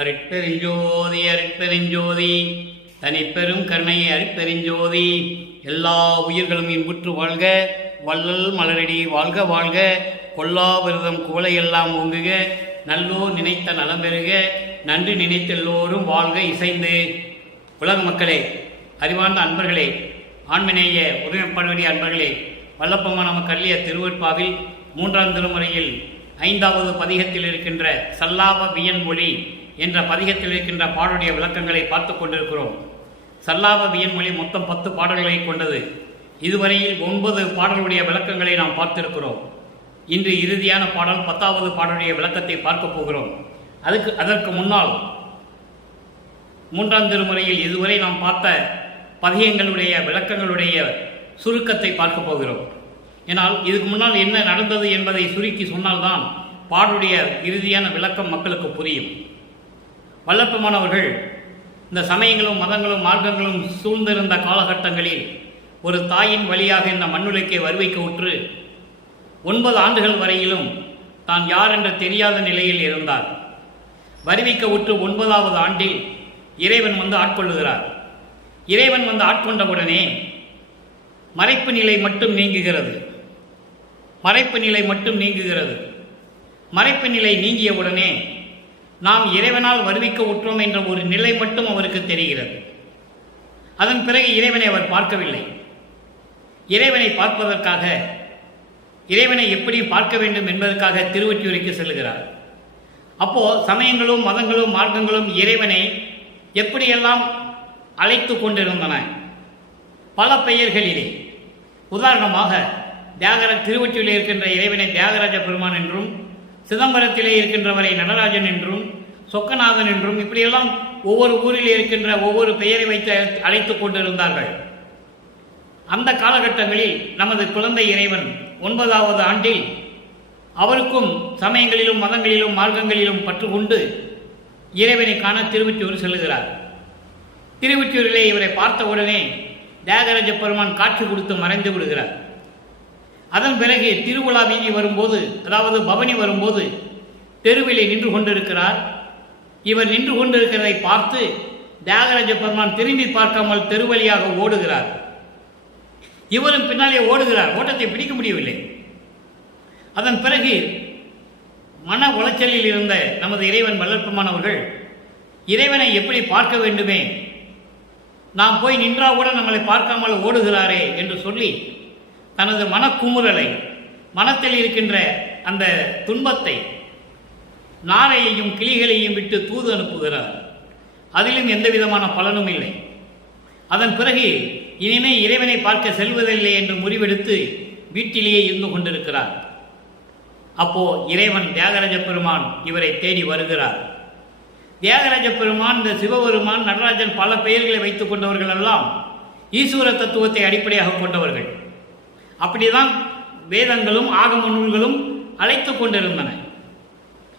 அருட்பெருஞ்சோதி அருட்பெருஞ்சோதி தனிப்பெரும் கருணை அருட்பெருஞ்சோதி. எல்லா உயிர்களும் இன்புற்று வாழ்க, வள்ளல் மலரடி வாழ்க வாழ்க. கொல்லா விரதம் குவளையெல்லாம் ஓங்குக, நல்லோர் நினைத்த நலம் பெறுக, நன்றி நினைத்த எல்லோரும் வாழ்க இசைந்து. உலக மக்களே, அறிவார்ந்த அன்பர்களே, ஆண்மநேய உரிமைப்பாடுடைய அன்பர்களே, வல்லப்பமான நமக்கு அள்ளிய திருவற்பாவில் 3ஆம் திருமுறையில் 5வது பதிகத்தில் இருக்கின்ற சல்லாப வியன் மொழி என்ற பதிகத்தில் இருக்கின்ற பாடலுடைய விளக்கங்களை பார்த்து கொண்டிருக்கிறோம். சல்லாப வியன் மொழி மொத்தம் 10 பாடல்களை கொண்டது. இதுவரையில் 9 பாடலுடைய விளக்கங்களை நாம் பார்த்திருக்கிறோம். இன்று இறுதியான பாடல் 10வது பாடலுடைய விளக்கத்தை பார்க்க போகிறோம். அதற்கு முன்னால் 3ஆம் திருமுறையில் இதுவரை நாம் பார்த்த பதிகங்களுடைய விளக்கங்களுடைய சுருக்கத்தை பார்க்க போகிறோம். ஏனால் இதுக்கு முன்னால் என்ன நடந்தது என்பதை சுருக்கி சொன்னால்தான் பாடலுடைய இறுதியான விளக்கம் மக்களுக்கு புரியும். வல்லப்பமானவர்கள் இந்த சமயங்களும் மதங்களும் மார்க்கங்களும் சூழ்ந்திருந்த காலகட்டங்களில் ஒரு தாயின் வழியாக இந்த மண்ணுலகை வருவிக்க உற்று 9 ஆண்டுகள் வரையிலும் தான் யார் என்று தெரியாத நிலையில் இருந்தார். வருவிக்க உற்று 9வது ஆண்டில் இறைவன் வந்து ஆட்கொள்ளுகிறார். இறைவன் வந்து ஆட்கொண்டவுடனே மறைப்பு நிலை மட்டும் நீங்குகிறது. மறைப்பு நிலை மட்டும் நீங்குகிறது. மறைப்பு நிலை நீங்கியவுடனே நாம் இறைவனால் வருவிக்க உற்றோம் என்ற ஒரு நிலை மட்டும் அவருக்கு தெரிகிறது. அதன் பிறகு இறைவனை அவர் பார்க்கவில்லை. இறைவனை பார்ப்பதற்காக, இறைவனை எப்படி பார்க்க வேண்டும் என்பதற்காக திருவொற்றியூருக்கு செல்கிறார். அப்போ சமயங்களும் மதங்களும் மார்க்கங்களும் இறைவனை எப்படியெல்லாம் அழைத்து கொண்டிருந்தன பல பெயர்களிலே. உதாரணமாக திருவொற்றியூரில் இருக்கின்ற இறைவனை தியாகராஜ பெருமான் என்றும், சிதம்பரத்திலே இருக்கின்றவரை நடராஜன் என்றும், சொக்கநாதன் என்றும், இப்படியெல்லாம் ஒவ்வொரு ஊரில் இருக்கின்ற ஒவ்வொரு பெயரை வைத்து அழைத்து கொண்டிருந்தார்கள். அந்த காலகட்டங்களில் நமது குழந்தை இறைவன் 9வது ஆண்டில் அவருக்கும் சமயங்களிலும் மதங்களிலும் மார்க்கங்களிலும் பற்றுக்கொண்டு இறைவனை காண திருவொற்றியூர் செல்லுகிறார். திருவொற்றியூரிலே இவரை பார்த்தவுடனே தியாகராஜ பெருமான் காட்சி கொடுத்து மறைந்து விடுகிறார். அதன் பிறகு திருவிழா வீதி வரும்போது, அதாவது பவனி வரும்போது தெருவிலே நின்று கொண்டிருக்கிறார். இவர் நின்று கொண்டிருக்கிறதை பார்த்து தியாகராஜ பெருமான் திரும்பி பார்க்காமல் தெருவழியாக ஓடுகிறார். இவரும் பின்னாலே ஓடுகிறார். ஓட்டத்தை பிடிக்க முடியவில்லை. அதன் பிறகு மன உளைச்சலில் இருந்த நமது இறைவன் வல்லற்பமானவர்கள் இறைவனை எப்படி பார்க்க வேண்டுமே, நாம் போய் நின்றா கூட நம்மளை பார்க்காமல் ஓடுகிறாரே என்று சொல்லி தனது மனக்குமுறலை, மனத்தில் இருக்கின்ற அந்த துன்பத்தை, நாரையையும் கிளிகளையும் விட்டு தூது அனுப்புகிறார். அதிலும் எந்த விதமான பலனும் இல்லை. அதன் பிறகு இனிமே இறைவனை பார்க்க செல்வதில்லை என்று முடிவெடுத்து வீட்டிலேயே இருந்து கொண்டிருக்கிறார். அப்போ இறைவன் தியாகராஜ பெருமான் இவரை தேடி வருகிறார். தியாகராஜ பெருமான், இந்த சிவபெருமான், நடராஜன் பல பெயர்களை வைத்துக் கொண்டவர்கள் எல்லாம் ஈஸ்வர தத்துவத்தை அடிப்படையாக கொண்டவர்கள். அப்படிதான் வேதங்களும் ஆகம நூல்களும் அழைத்து கொண்டிருந்தன.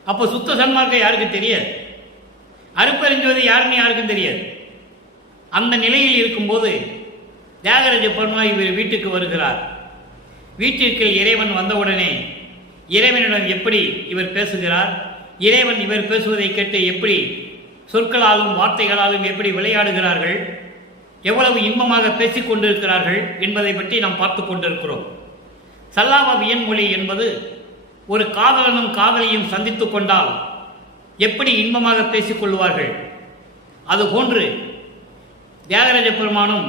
அப்போ சுத்த சன்மார்க்கம் யாருக்கு தெரியாது, அருட்பெருஞ்சோதி யாருன்னு யாருக்கும் தெரியாது. அந்த நிலையில் இருக்கும்போது தியாகராஜ பெருமான் இவர் வீட்டுக்கு வருகிறார். வீட்டிற்கு இறைவன் வந்தவுடனே இறைவனிடம் எப்படி இவர் பேசுகிறார், இறைவன் இவர் பேசுவதை கேட்டு எப்படி சொற்களாலும் வார்த்தைகளாலும் எப்படி விளையாடுகிறார்கள், எவ்வளவு இன்பமாக பேசிக் கொண்டிருக்கிறார்கள் என்பதை பற்றி நாம் பார்த்து கொண்டிருக்கிறோம். சல்லாப வியன் மொழி என்பது ஒரு காதலனும் காதலியும் சந்தித்து கொண்டால் எப்படி இன்பமாக பேசிக்கொள்வார்கள், அதுபோன்று தியாகராஜ பெருமானும்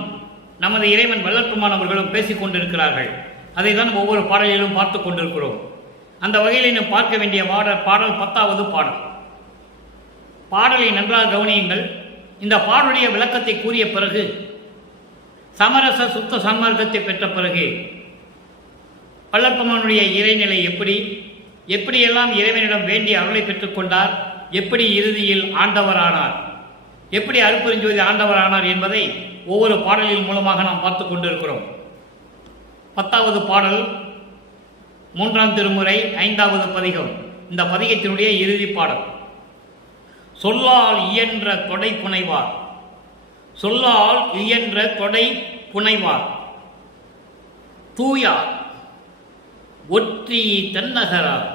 நமது இறைவன் வல்லற்பமானவர்களும் பேசிக் கொண்டிருக்கிறார்கள். அதை தான் ஒவ்வொரு பாடலிலும் பார்த்து கொண்டிருக்கிறோம். அந்த வகையில் நாம் பார்க்க வேண்டிய பாடல் 10வது பாடல். பாடலை நன்றாக கவனியுங்கள். இந்த பாடலுடைய விளக்கத்தை கூறிய பிறகு, சமரச சுத்த சன்மார்க்கத்தை பெற்ற பிறகு வல்லற்பமானுடைய இறைநிலை எப்படியெல்லாம் இறைவனிடம் வேண்டிய அருளை பெற்றுக்கொண்டார், எப்படி இறுதியில் ஆண்டவரானார், எப்படி அருட்பெருஞ்சோதி ஆண்டவரானார் என்பதை ஒவ்வொரு பாடலின் மூலமாக நாம் பார்த்து கொண்டிருக்கிறோம். 10வது பாடல் 3ஆம் திருமுறை 5வது பதிகம். இந்த பதிகத்தினுடைய இறுதி பாடல். சொல்லால் இயன்ற தொடை புனைவார், சொல்லால் இயன்ற தொடை புனைவார், தூயார் ஒற்றி தென்னகரார்,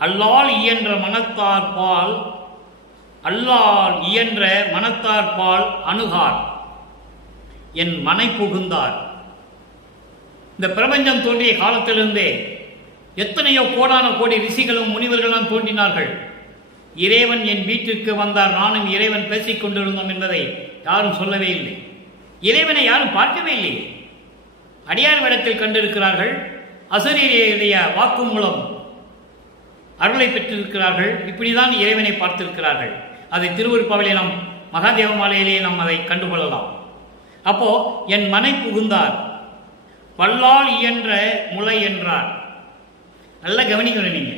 அல்லால் இயன்ற மனத்தார் பால் அல்லால் இயன்ற மனத்தார் பால் அணுகார் என் மனை புகுந்தார். இந்த பிரபஞ்சம் தோன்றிய காலத்திலிருந்தே எத்தனையோ கோடான கோடி ரிஷிகளும் முனிவர்களும் தோன்றினார்கள். இறைவன் என் வீட்டிற்கு வந்தார், நானும் இறைவன் பேசிக் கொண்டிருந்தோம் என்பதை யாரும் சொல்லவே இல்லை. இறைவனை யாரும் பார்க்கவே இல்லை. அடியார் வேடத்தில் கண்டிருக்கிறார்கள். அசரீரிய வாக்கு மூலம் அருளை பெற்றிருக்கிறார்கள். இப்படிதான் இறைவனை பார்த்திருக்கிறார்கள். அதை திருவருப்பாவிலே நாம் மகாதேவ மாலையிலே நாம் அதை கண்டுகொள்ளலாம். அப்போ என் மனை புகுந்தார், வல்லால் இயன்ற முளை என்றார். நல்லா கவனிக்கணும். நீங்க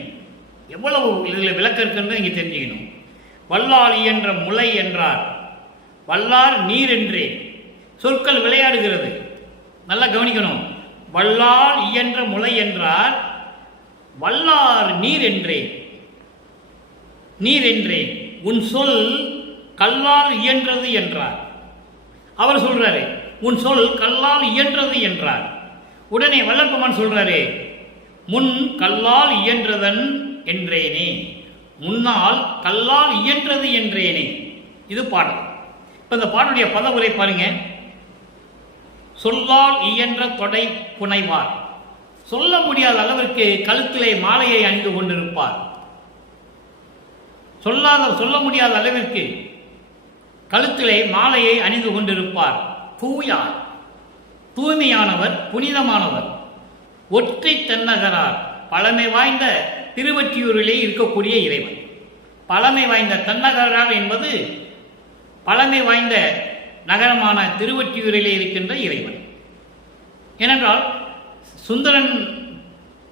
எவ்வளவு இதில் விளக்கம் இருக்குன்னு நீங்க தெரிஞ்சுக்கணும். வல்லால் இயன்ற முளை என்றார், வல்லார் நீர் என்றே. சொற்கள் விளையாடுகிறது, நல்லா கவனிக்கணும். வல்லால் இயன்ற முளை என்றார், வல்லார் நீர் என்றே. நீர் என்றே உன் சொல் கல்லால் இயன்றது என்றார். அவர் சொல்றாரு உன் சொல் கல்லால் இயன்றது என்றார். உடனே வல்லற்பமான் சொல்றாரு முன் கல்லால் இயன்றதன் என்றேனே, முன்னால் கல்லால் இயன்றது என்றேனே. இது பாடல். இப்ப இந்த பாடலுடைய பதவுரை பாருங்க. சொல்லால் இயன்ற தொடை புனைவார். சொல்ல முடியாத அளவிற்கு கழுத்திலே மாலையை அணிந்து கொண்டிருப்பார். சொல்ல முடியாத அளவிற்கு கழுத்திலே மாலையை அணிந்து கொண்டிருப்பார். தூயார், தூய்மையானவர், புனிதமானவர். ஒற்றை தென்னகரார், பழமை வாய்ந்த திருவொற்றியூரிலே இருக்கக்கூடிய இறைவன். பழமை வாய்ந்த தென்னகரார் என்பது பழமை வாய்ந்த நகரமான திருவொற்றியூரிலே இருக்கின்ற இறைவன். ஏனென்றால் சுந்தரன்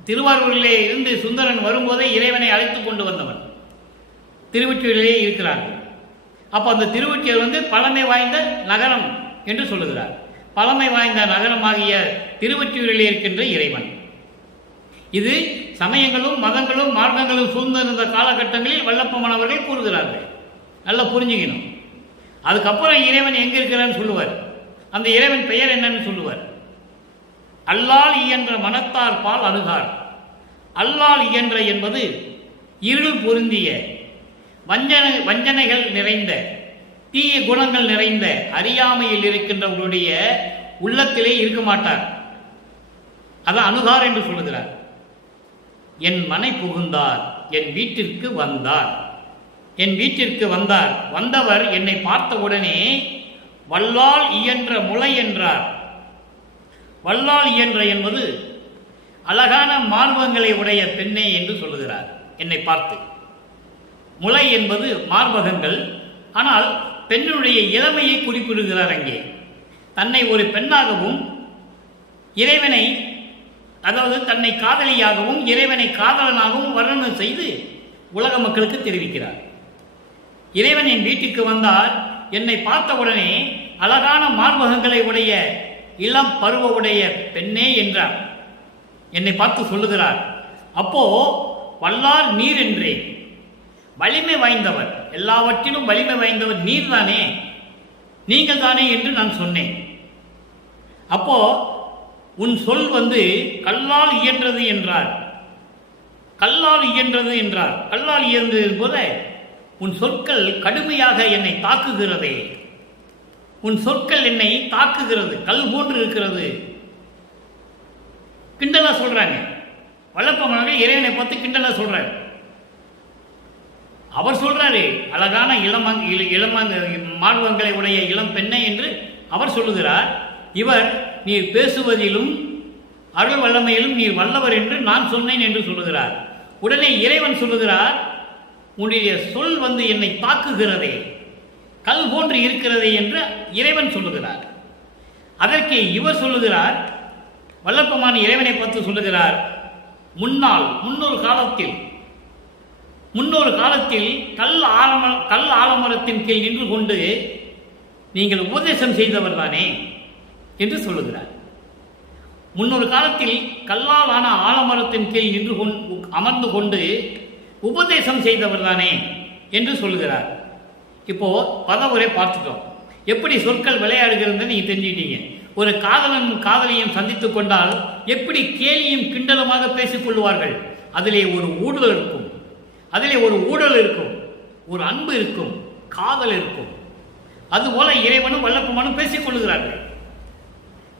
திருவாரூரிலே இருந்து சுந்தரன் வரும்போதே இறைவனை அழைத்து கொண்டு வந்தவன் திருவொற்றியூரிலே இருக்கிறார்கள். அப்போ அந்த திருவொற்றியூர் பழமை வாய்ந்த நகரம் என்று சொல்லுகிறார். பழமை வாய்ந்த நகரமாகிய திருவொற்றியூரிலே இருக்கின்ற இறைவன். இது சமயங்களும் மதங்களும் மார்க்கங்களும் சூழ்ந்திருந்த காலகட்டங்களில் வல்லப்பமான் அவர்கள் கூறுகிறார்கள். நல்லா புரிஞ்சுக்கணும். அதுக்கப்புறம் இறைவன் எங்க இருக்கிறான்னு சொல்லுவார். அந்த இறைவன் பெயர் என்னன்னு சொல்லுவார். அல்லால் இயன்ற மனத்தார் பால் அணுகார். அல்லால் இயன்ற என்பது இருள் பொருந்திய வஞ்சனைகள் நிறைந்த தீய குணங்கள் நிறைந்த அறியாமையில் இருக்கின்றவர்களுடைய உள்ளத்திலே இருக்க மாட்டார். அதான் அணுகார் என்று சொல்லுகிறார். என் மனை புகுந்தார், என் வீட்டிற்கு வந்தார். என் வீட்டிற்கு வந்தார். வந்தவர் என்னை பார்த்தவுடனே வல்லால் இயன்ற முளை என்றார். வல்லால் இயன்ற என்பது அழகான மார்பகங்களை உடைய பெண்ணே என்று சொல்லுகிறார் என்னை பார்த்து. முளை என்பது மார்பகங்கள். ஆனால் பெண்ணுடைய இளமையை குறிப்பிடுகிறார் அங்கே. தன்னை ஒரு பெண்ணாகவும் இறைவனை, அதாவது தன்னை காதலியாகவும் இறைவனை காதலனாகவும் வர்ணனை செய்து உலக மக்களுக்கு தெரிவிக்கிறார். இறைவன் என் வீட்டுக்கு வந்தார், என்னை பார்த்தவுடனே அழகான மார்பகங்களை உடைய இளம் பருவ உடைய பெண்ணே என்றார். என்னை பார்த்து சொல்லுகிறார். அப்போ வல்லார் நீர் என்றே. வலிமை வாய்ந்தவர், எல்லாவற்றிலும் வலிமை வாய்ந்தவர் நீர் தானே, நீங்கள் தானே என்று நான் சொன்னேன். அப்போ உன் சொல் கல்லால் இயன்றது என்றார். கல்லால் இயன்றது என்றார். கல்லால் இயன்றது போல உன் சொற்கள் கடுமையாக என்னை தாக்குகிறதே. உன் சொற்கள் என்னை தாக்குகிறது, கல் போன்று இருக்கிறது. கிண்டலா சொல்றாங்க. வல்லப்பமான் இறைவனை பார்த்து கிண்டலா சொல்றாரு. அவர் சொல்றாரு அழகான மார்பகங்களை உடைய இளம் பெண்ணை என்று அவர் சொல்லுகிறார். இவர் நீர் பேசுவதிலும் அருள் வல்லமையிலும் நீர் வல்லவர் என்று நான் சொன்னேன் என்று சொல்லுகிறார். உடனே இறைவன் சொல்லுகிறார் உன்னுடைய சொல் என்னை தாக்குகிறதே, கல் போன்று இருக்கிறதே என்று இறைவன் சொல்லுகிறார். அதற்கு இவர் சொல்லுகிறார், வல்லப்பமான இறைவனை பார்த்து சொல்லுகிறார், முன்னொரு காலத்தில் கல் ஆலமரத்தின் கீழ் நின்று கொண்டு நீங்கள் உபதேசம் செய்தவர் தானே என்று சொல்லுகிறார். முன்னொரு காலத்தில் கல்லால் ஆன ஆலமரத்தின் கீழ் நின்று அமர்ந்து கொண்டு உபதேசம் செய்தவர் தானே என்று சொல்லுகிறார். இப்போ பதவுரை பார்த்துட்டோம். எப்படி சொற்கள் விளையாடுகிறது நீங்க தெரிஞ்சுக்கிட்டீங்க. ஒரு காதலனும் காதலியும் சந்தித்துக் கொண்டால் எப்படி கேலியும் கிண்டலுமாக பேசிக் கொள்வார்கள். அதிலே ஒரு ஊடல் இருக்கும், ஒரு அன்பு இருக்கும், காதல் இருக்கும். அதுபோல இறைவனும் வல்லப்பெருமானும் பேசிக் கொள்ளுகிறார்கள்.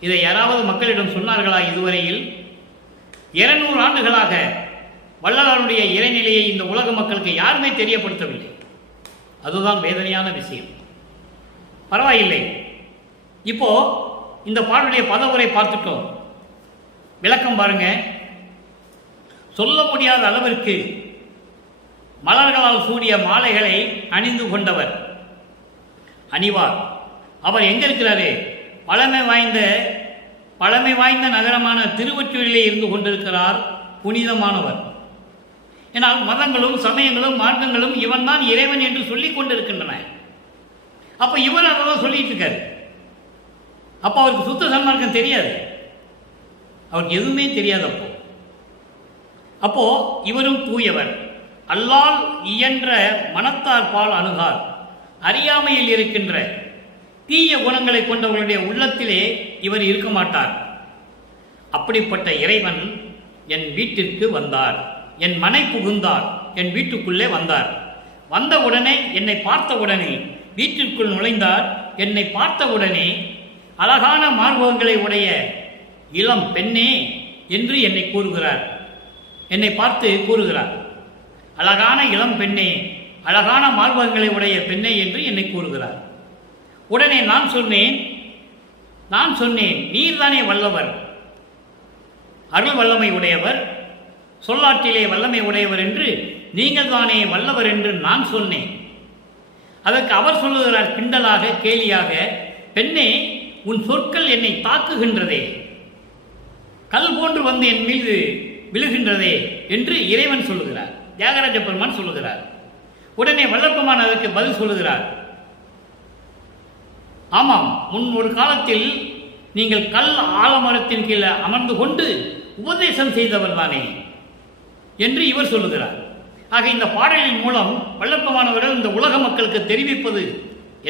இதை யாராவது மக்களிடம் சொன்னார்களா? இதுவரையில் 200 ஆண்டுகளாக வள்ளலாருடைய இறைநிலையை இந்த உலக மக்களுக்கு யாருமே தெரியப்படுத்தவில்லை. அதுதான் வேதனையான விஷயம். பரவாயில்லை, இப்போ இந்த பாடலுடைய பதவுரை பார்த்துட்டோம். விளக்கம் பாருங்க. சொல்ல முடியாத அளவிற்கு மலர்களால் சூடிய மாலைகளை அணிந்து கொண்டவர் அணிவார். அவர் எங்க இருக்கிறாரு? பழமை வாய்ந்த நகரமான திருவொற்றியூரிலே இருந்து கொண்டிருக்கிறார். புனிதமானவர். ஏனால் மதங்களும் சமயங்களும் மார்க்கங்களும் இவன் தான் இறைவன் என்று சொல்லிக் கொண்டிருக்கின்றன. அப்ப இவர் அதான் சொல்லிட்டு இருக்காரு. அப்ப அவருக்கு சுத்த சன்மார்க்கம் தெரியாது, அவருக்கு எதுவுமே தெரியாது. அப்போ இவரும் தூயவர். அல்லால் இயன்ற மனத்தார் பால் அணுகார். அறியாமையில் இருக்கின்ற தீய குணங்களை கொண்டவர்களுடைய உள்ளத்திலே இவர் இருக்க மாட்டார். அப்படிப்பட்ட இறைவன் என் வீட்டிற்கு வந்தார், என் மனை புகுந்தார், என் வீட்டுக்குள்ளே வந்தார். வந்தவுடனே என்னை பார்த்தவுடனே வீட்டிற்குள் நுழைந்தார். என்னை பார்த்தவுடனே அழகான மார்பகங்களை உடைய இளம் பெண்ணே என்று என்னை கூறுகிறார். என்னை பார்த்து கூறுகிறார், அழகான இளம் பெண்ணே, அழகான மார்பகங்களை உடைய பெண்ணே என்று என்னை கூறுகிறார். உடனே நான் சொன்னேன் நீர்தானே வல்லவர், அருள் வல்லமை உடையவர், சொல்லாற்றிலே வல்லமை உடையவர் என்று நீங்கள் தானே வல்லவர் என்று நான் சொன்னேன். அதற்கு அவர் சொல்லுகிறார் கிண்டலாக கேலியாக, பெண்ணே உன் சொற்கள் என்னை தாக்குகின்றதே, கல் போன்று வந்து என் மீது விழுகின்றதே என்று இறைவன் சொல்லுகிறார், தியாகராஜ பெருமான் சொல்லுகிறார். உடனே வல்லப்பெருமான் அதற்கு பதில் சொல்லுகிறார், ஆமாம், முன் ஒரு காலத்தில் நீங்கள் கல் ஆலமரத்தின் கீழே அமர்ந்து கொண்டு உபதேசம் செய்தவர் தானே என்று இவர் சொல்லுகிறார். ஆக இந்த பாடலின் மூலம் வல்லப்பெருமானவர்கள் இந்த உலக மக்களுக்கு தெரிவிப்பது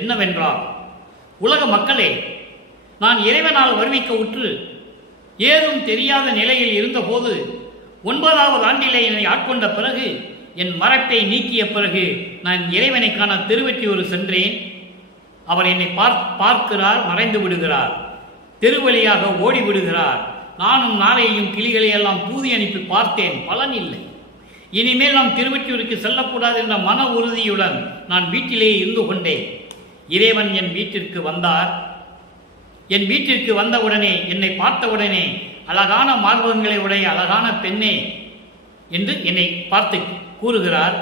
என்னவென்றால், உலக மக்களே, நான் இறைவனால் வருவிக்க உற்று ஏதும் தெரியாத நிலையில் இருந்தபோது 9வது ஆண்டிலே என்னை ஆட்கொண்ட பிறகு, என் மரட்டை நீக்கிய பிறகு நான் இறைவனை காண திருவொற்றியூர் சென்றேன். அவர் என்னை பார்க்கிறார், மறைந்து விடுகிறார், தெருவழியாக ஓடி விடுகிறார். நானும் நாளையும் கிளிகளை எல்லாம் பூதி அனுப்பி பார்த்தேன், பலன் இல்லை. இனிமேல் நாம் திருவொற்றியூருக்கு செல்லக்கூடாது என்ற மன உறுதியுடன் நான் வீட்டிலேயே இருந்து கொண்டேன். இறைவன் என் வீட்டிற்கு வந்தார். என் வீட்டிற்கு வந்தவுடனே, என்னை பார்த்தவுடனே, அழகான மார்பகங்களை உடைய அழகான பெண்ணே என்று என்னை பார்த்து கூறுகிறார்.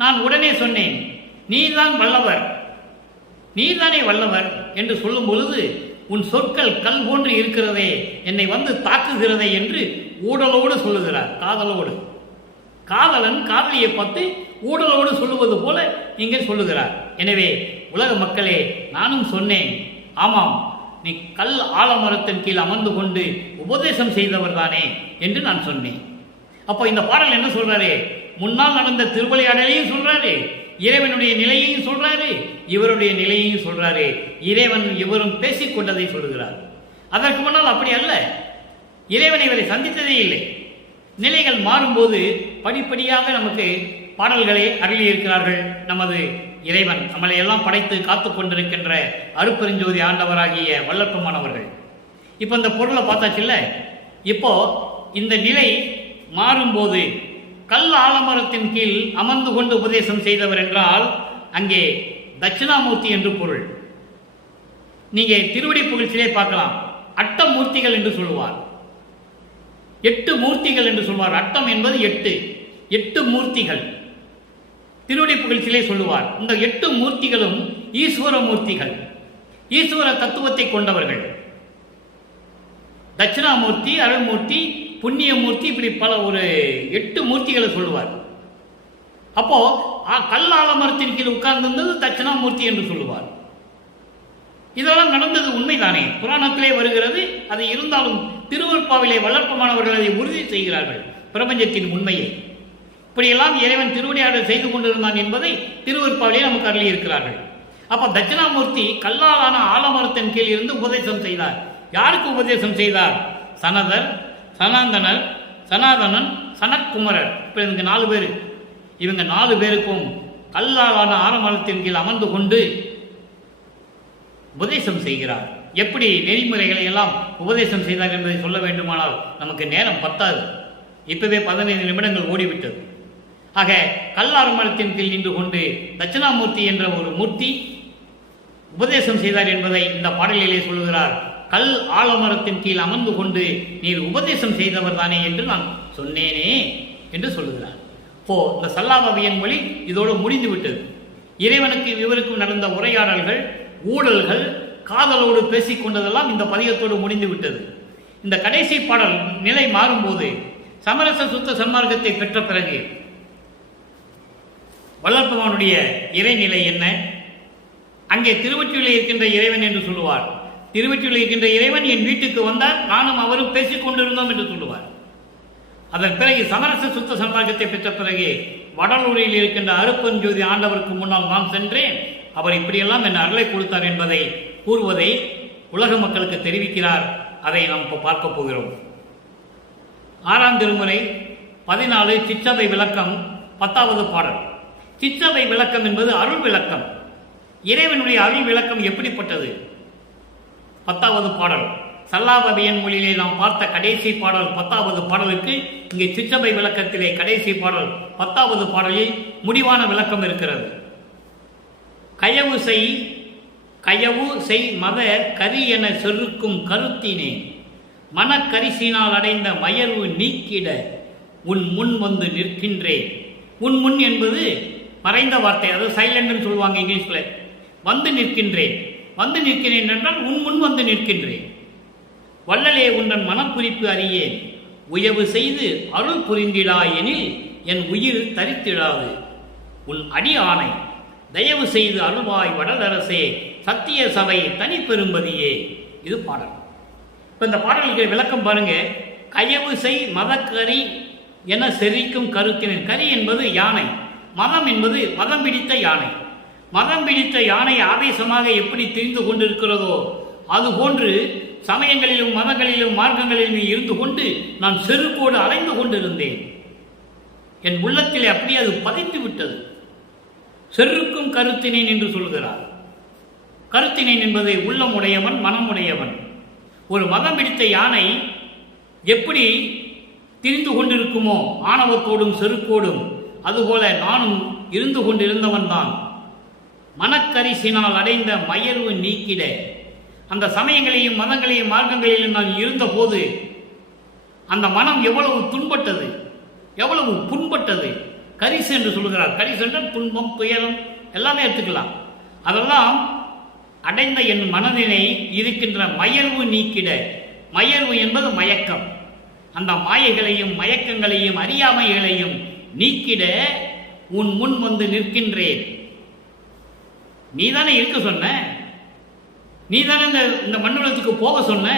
நான் உடனே சொன்னேன், நீதான் வல்லவர், நீதானே வல்லவர் என்று சொல்லும் பொழுது, உன் சொற்கள் கல் போன்று இருக்கிறதே, என்னை வந்து தாக்குகிறதே என்று ஊடலோடு சொல்லுகிறார். காதலோடு, காதலன் காதலியை பார்த்து ஊடலோடு சொல்லுவது போல இங்கே சொல்லுகிறார். எனவே உலக மக்களே, நானும் சொன்னேன், ஆமாம், நீ கல் ஆலமரத்தின் கீழ் அமர்ந்து கொண்டு உபதேசம் செய்தவர் தானே என்று நான் சொன்னேன். அப்போ இந்த பாடல் என்ன சொல்றாரு? முன்னால் நடந்த திருவிளையாடலையும் சொல்றாரு, இறைவனுடைய நிலையையும் சொல்றாரு, இவருடைய நிலையையும் சொல்றாரு. இறைவன் இவரும் பேசிக்கொண்டதை சொல்லுகிறார். அதற்கு முன்னால் அப்படி அல்ல, இறைவன் இவரை சந்தித்ததே இல்லை. நிலைகள் மாறும்போது படிப்படியாக நமக்கு பாடல்களை அருளியிருக்கிறார்கள் நமது இறைவன். நம்மளை எல்லாம் படைத்து காத்து கொண்டிருக்கின்ற அருப்பெருஞ்சோதி ஆண்டவராகிய வல்லப்பெருமானவர்கள். இப்போ இந்த பொருளை பார்த்தாச்சுல்ல. இப்போ இந்த நிலை மாறும்போது கல் ஆலமரத்தின் கீழ் அமர்ந்து கொண்டு உபதேசம் செய்தவர் என்றால் அங்கே தட்சிணாமூர்த்தி என்று பொருள். நீங்க திருவடி புகழ்ச்சியிலே பார்க்கலாம், அட்டமூர்த்திகள் என்று சொல்லுவார், 8 மூர்த்திகள் என்று சொல்வார். அட்டம் என்பது 8 மூர்த்திகள் திருவடி புகழ்ச்சியிலே சொல்லுவார். இந்த 8 மூர்த்திகளும் ஈஸ்வர மூர்த்திகள், ஈஸ்வர தத்துவத்தை கொண்டவர்கள். தட்சிணாமூர்த்தி, அருள்மூர்த்தி, புண்ணியமூர்த்தி, இப்படி பல ஒரு 8 மூர்த்திகளை சொல்லுவார். அப்போ கல்லாலமரத்தின் கீழ் உட்கார்ந்திருந்தது தட்சிணாமூர்த்தி என்று சொல்லுவார். இதெல்லாம் நடந்தது உண்மைதானே, புராணத்திலே வருகிறது. அது இருந்தாலும் திருவருட்பாவிலே வல்லப்பெருமானவர்கள் அதை உறுதி செய்கிறார்கள், பிரபஞ்சத்தின் உண்மையை. இப்படியெல்லாம் இறைவன் திருவிளையாடல் செய்து கொண்டிருந்தான் என்பதை திருவருட்பாவிலே நமக்கு அருளி இருக்கிறார்கள். அப்ப தட்சிணாமூர்த்தி கல்லாலான ஆலமரத்தின் கீழ் இருந்து உபதேசம் செய்தார். யாருக்கு உபதேசம் செய்தார்? சனதர், சனாதனன், சனத்குமரர். இப்ப இவங்க 4 பேர், இவங்க 4 பேருக்கும் கல்லாலான ஆலமரத்தின் கீழ் அமர்ந்து கொண்டு உபதேசம் செய்கிறார். எப்படி நெறிமுறைகளை எல்லாம் உபதேசம் செய்தார் என்பதை சொல்ல வேண்டுமானால் நமக்கு நேரம் பத்தாது. இப்பவே 15 நிமிடங்கள் ஓடிவிட்டது. ஆக கல்லாலமரத்தின் கீழ் நின்று கொண்டு தட்சிணாமூர்த்தி என்ற ஒரு மூர்த்தி உபதேசம் செய்தார் என்பதை இந்த பாடலிலே சொல்லுகிறார். கல் ஆலமரத்தின் கீழ் அமர்ந்து கொண்டு நீர் உபதேசம் செய்தவர் தானே என்று நான் சொன்னேனே என்று சொல்லுகிறார். இந்த சல்லாபவியன் மொழி இதோடு முடிந்து விட்டது. இறைவனுக்கு இவருக்கும் நடந்த உரையாடல்கள், ஊழல்கள், காதலோடு பேசிக் கொண்டதெல்லாம் இந்த பதிகத்தோடு முடிந்து விட்டது. இந்த கடைசி பாடல் நிலை மாறும்போது சமரச சுத்த சன்மார்க்கத்தை பெற்ற பிறகு வள்ளற்பெருமானுடைய இறைநிலை என்ன? அங்கே திருவொற்றியூரில் இருக்கின்ற இறைவன் என்று சொல்லுவார். திருவொற்றியூரில் இருக்கின்ற இறைவன் என் வீட்டுக்கு வந்தார், நானும் அவரும் பேசிக் கொண்டிருந்தோம் என்று சொல்லுவார். அதன் பிறகு சமரச சுத்த சன்மார்க்கத்தை பெற்ற பிறகு வடலூரில் இருக்கின்ற அருப்பெருஞ்சோதி ஆண்டவருக்கு முன்னால் நான் சென்றேன், அவர் இப்படியெல்லாம் என் அருளை கொடுத்தார் என்பதை கூறுவதை உலக மக்களுக்கு தெரிவிக்கிறார். அதை நாம் இப்போ பார்க்க போகிறோம். 6ஆம் திருமுறை 14 சிற்றபை விளக்கம் 10வது பாடல். சிற்றபை விளக்கம் என்பது அருள் விளக்கம். இறைவனுடைய அருள் விளக்கம் எப்படிப்பட்டது? 10வது பாடல் சல்லாபவியன் மொழியிலே நாம் பார்த்த கடைசி பாடல் 10வது பாடலுக்கு இங்கே சிற்றபை விளக்கத்திலே கடைசி பாடல் 10வது பாடலில் முடிவான விளக்கம் இருக்கிறது. கயவு செய் மத கரி என செருக்கும் கருத்தினே மனக்கரிசினால் அடைந்த மயர்வு நீக்கிட உன் முன் வந்து நிற்கின்றேன். உன் முன் என்பது மறைந்த வார்த்தை, அதாவது சைலண்ட் சொல்லுவாங்க இங்கிலீஷில். வந்து நிற்கின்றேன், வந்து நிற்கிறேன் என்றால் உன் முன் வந்து நிற்கின்றேன். வள்ளலே உன்றன் மனக்குறிப்பு அறியேன், உயவு செய்து அருள் புரிந்திடாயெனில் என் உயிர் தரித்திடாது. உன் அடி ஆணை தயவு செய்து அருள்வாய் வடதரசே சத்திய சபை தனி பெரும்பதியே. இது பாடல். இப்போ இந்த பாடலுக்கு விளக்கம் பாருங்க. கயவு செய் மதக்கரி என செரிக்கும் கருத்தினர். கரி என்பது யானை, மதம் என்பது மதம் பிடித்த யானை. மதம் பிடித்த யானை ஆவேசமாக எப்படி தெரிந்து கொண்டிருக்கிறதோ அதுபோன்று சமயங்களிலும் மதங்களிலும் மார்க்கங்களிலும் இருந்து கொண்டு நான் செருக்கோடு அலைந்து கொண்டிருந்தேன். என் உள்ளத்திலே அப்படியே அது பதித்து விட்டது. செருக்கும் கருத்தினேன் என்று சொல்கிறார். கருத்தினேன் என்பது உள்ளமுடையவன், மனமுடையவன். ஒரு மதம் பிடித்த யானை எப்படி திரிந்து கொண்டிருக்குமோ ஆணவத்தோடும் செருக்கோடும், அதுபோல நானும் இருந்து கொண்டிருந்தவன் தான். மனக்கரிசினால் அடைந்த மயர்வு நீக்கிட, அந்த சமயங்களையும் மதங்களையும் மார்க்கங்களிலும் நான் இருந்தபோது அந்த மனம் எவ்வளவு துன்பட்டது, எவ்வளவு புண்பட்டது. கரிசு என்று சொல்கிறார். கரிசு என்றால் துன்பம், துயரம் எல்லாமே எடுத்துக்கலாம். அதெல்லாம் அடைந்த என் மனதினை இருக்கின்ற மயர்வு நீக்கிட. மயர்வு என்பது மயக்கம். அந்த மாயைகளையும் மயக்கங்களையும் அறியாமைகளையும் நீக்கிட உன் முன் வந்து நிற்கின்றேன். நீதானே இருக்க சொன்ன, நீதானே இந்த மண்ணுலகத்துக்கு போக சொன்ன,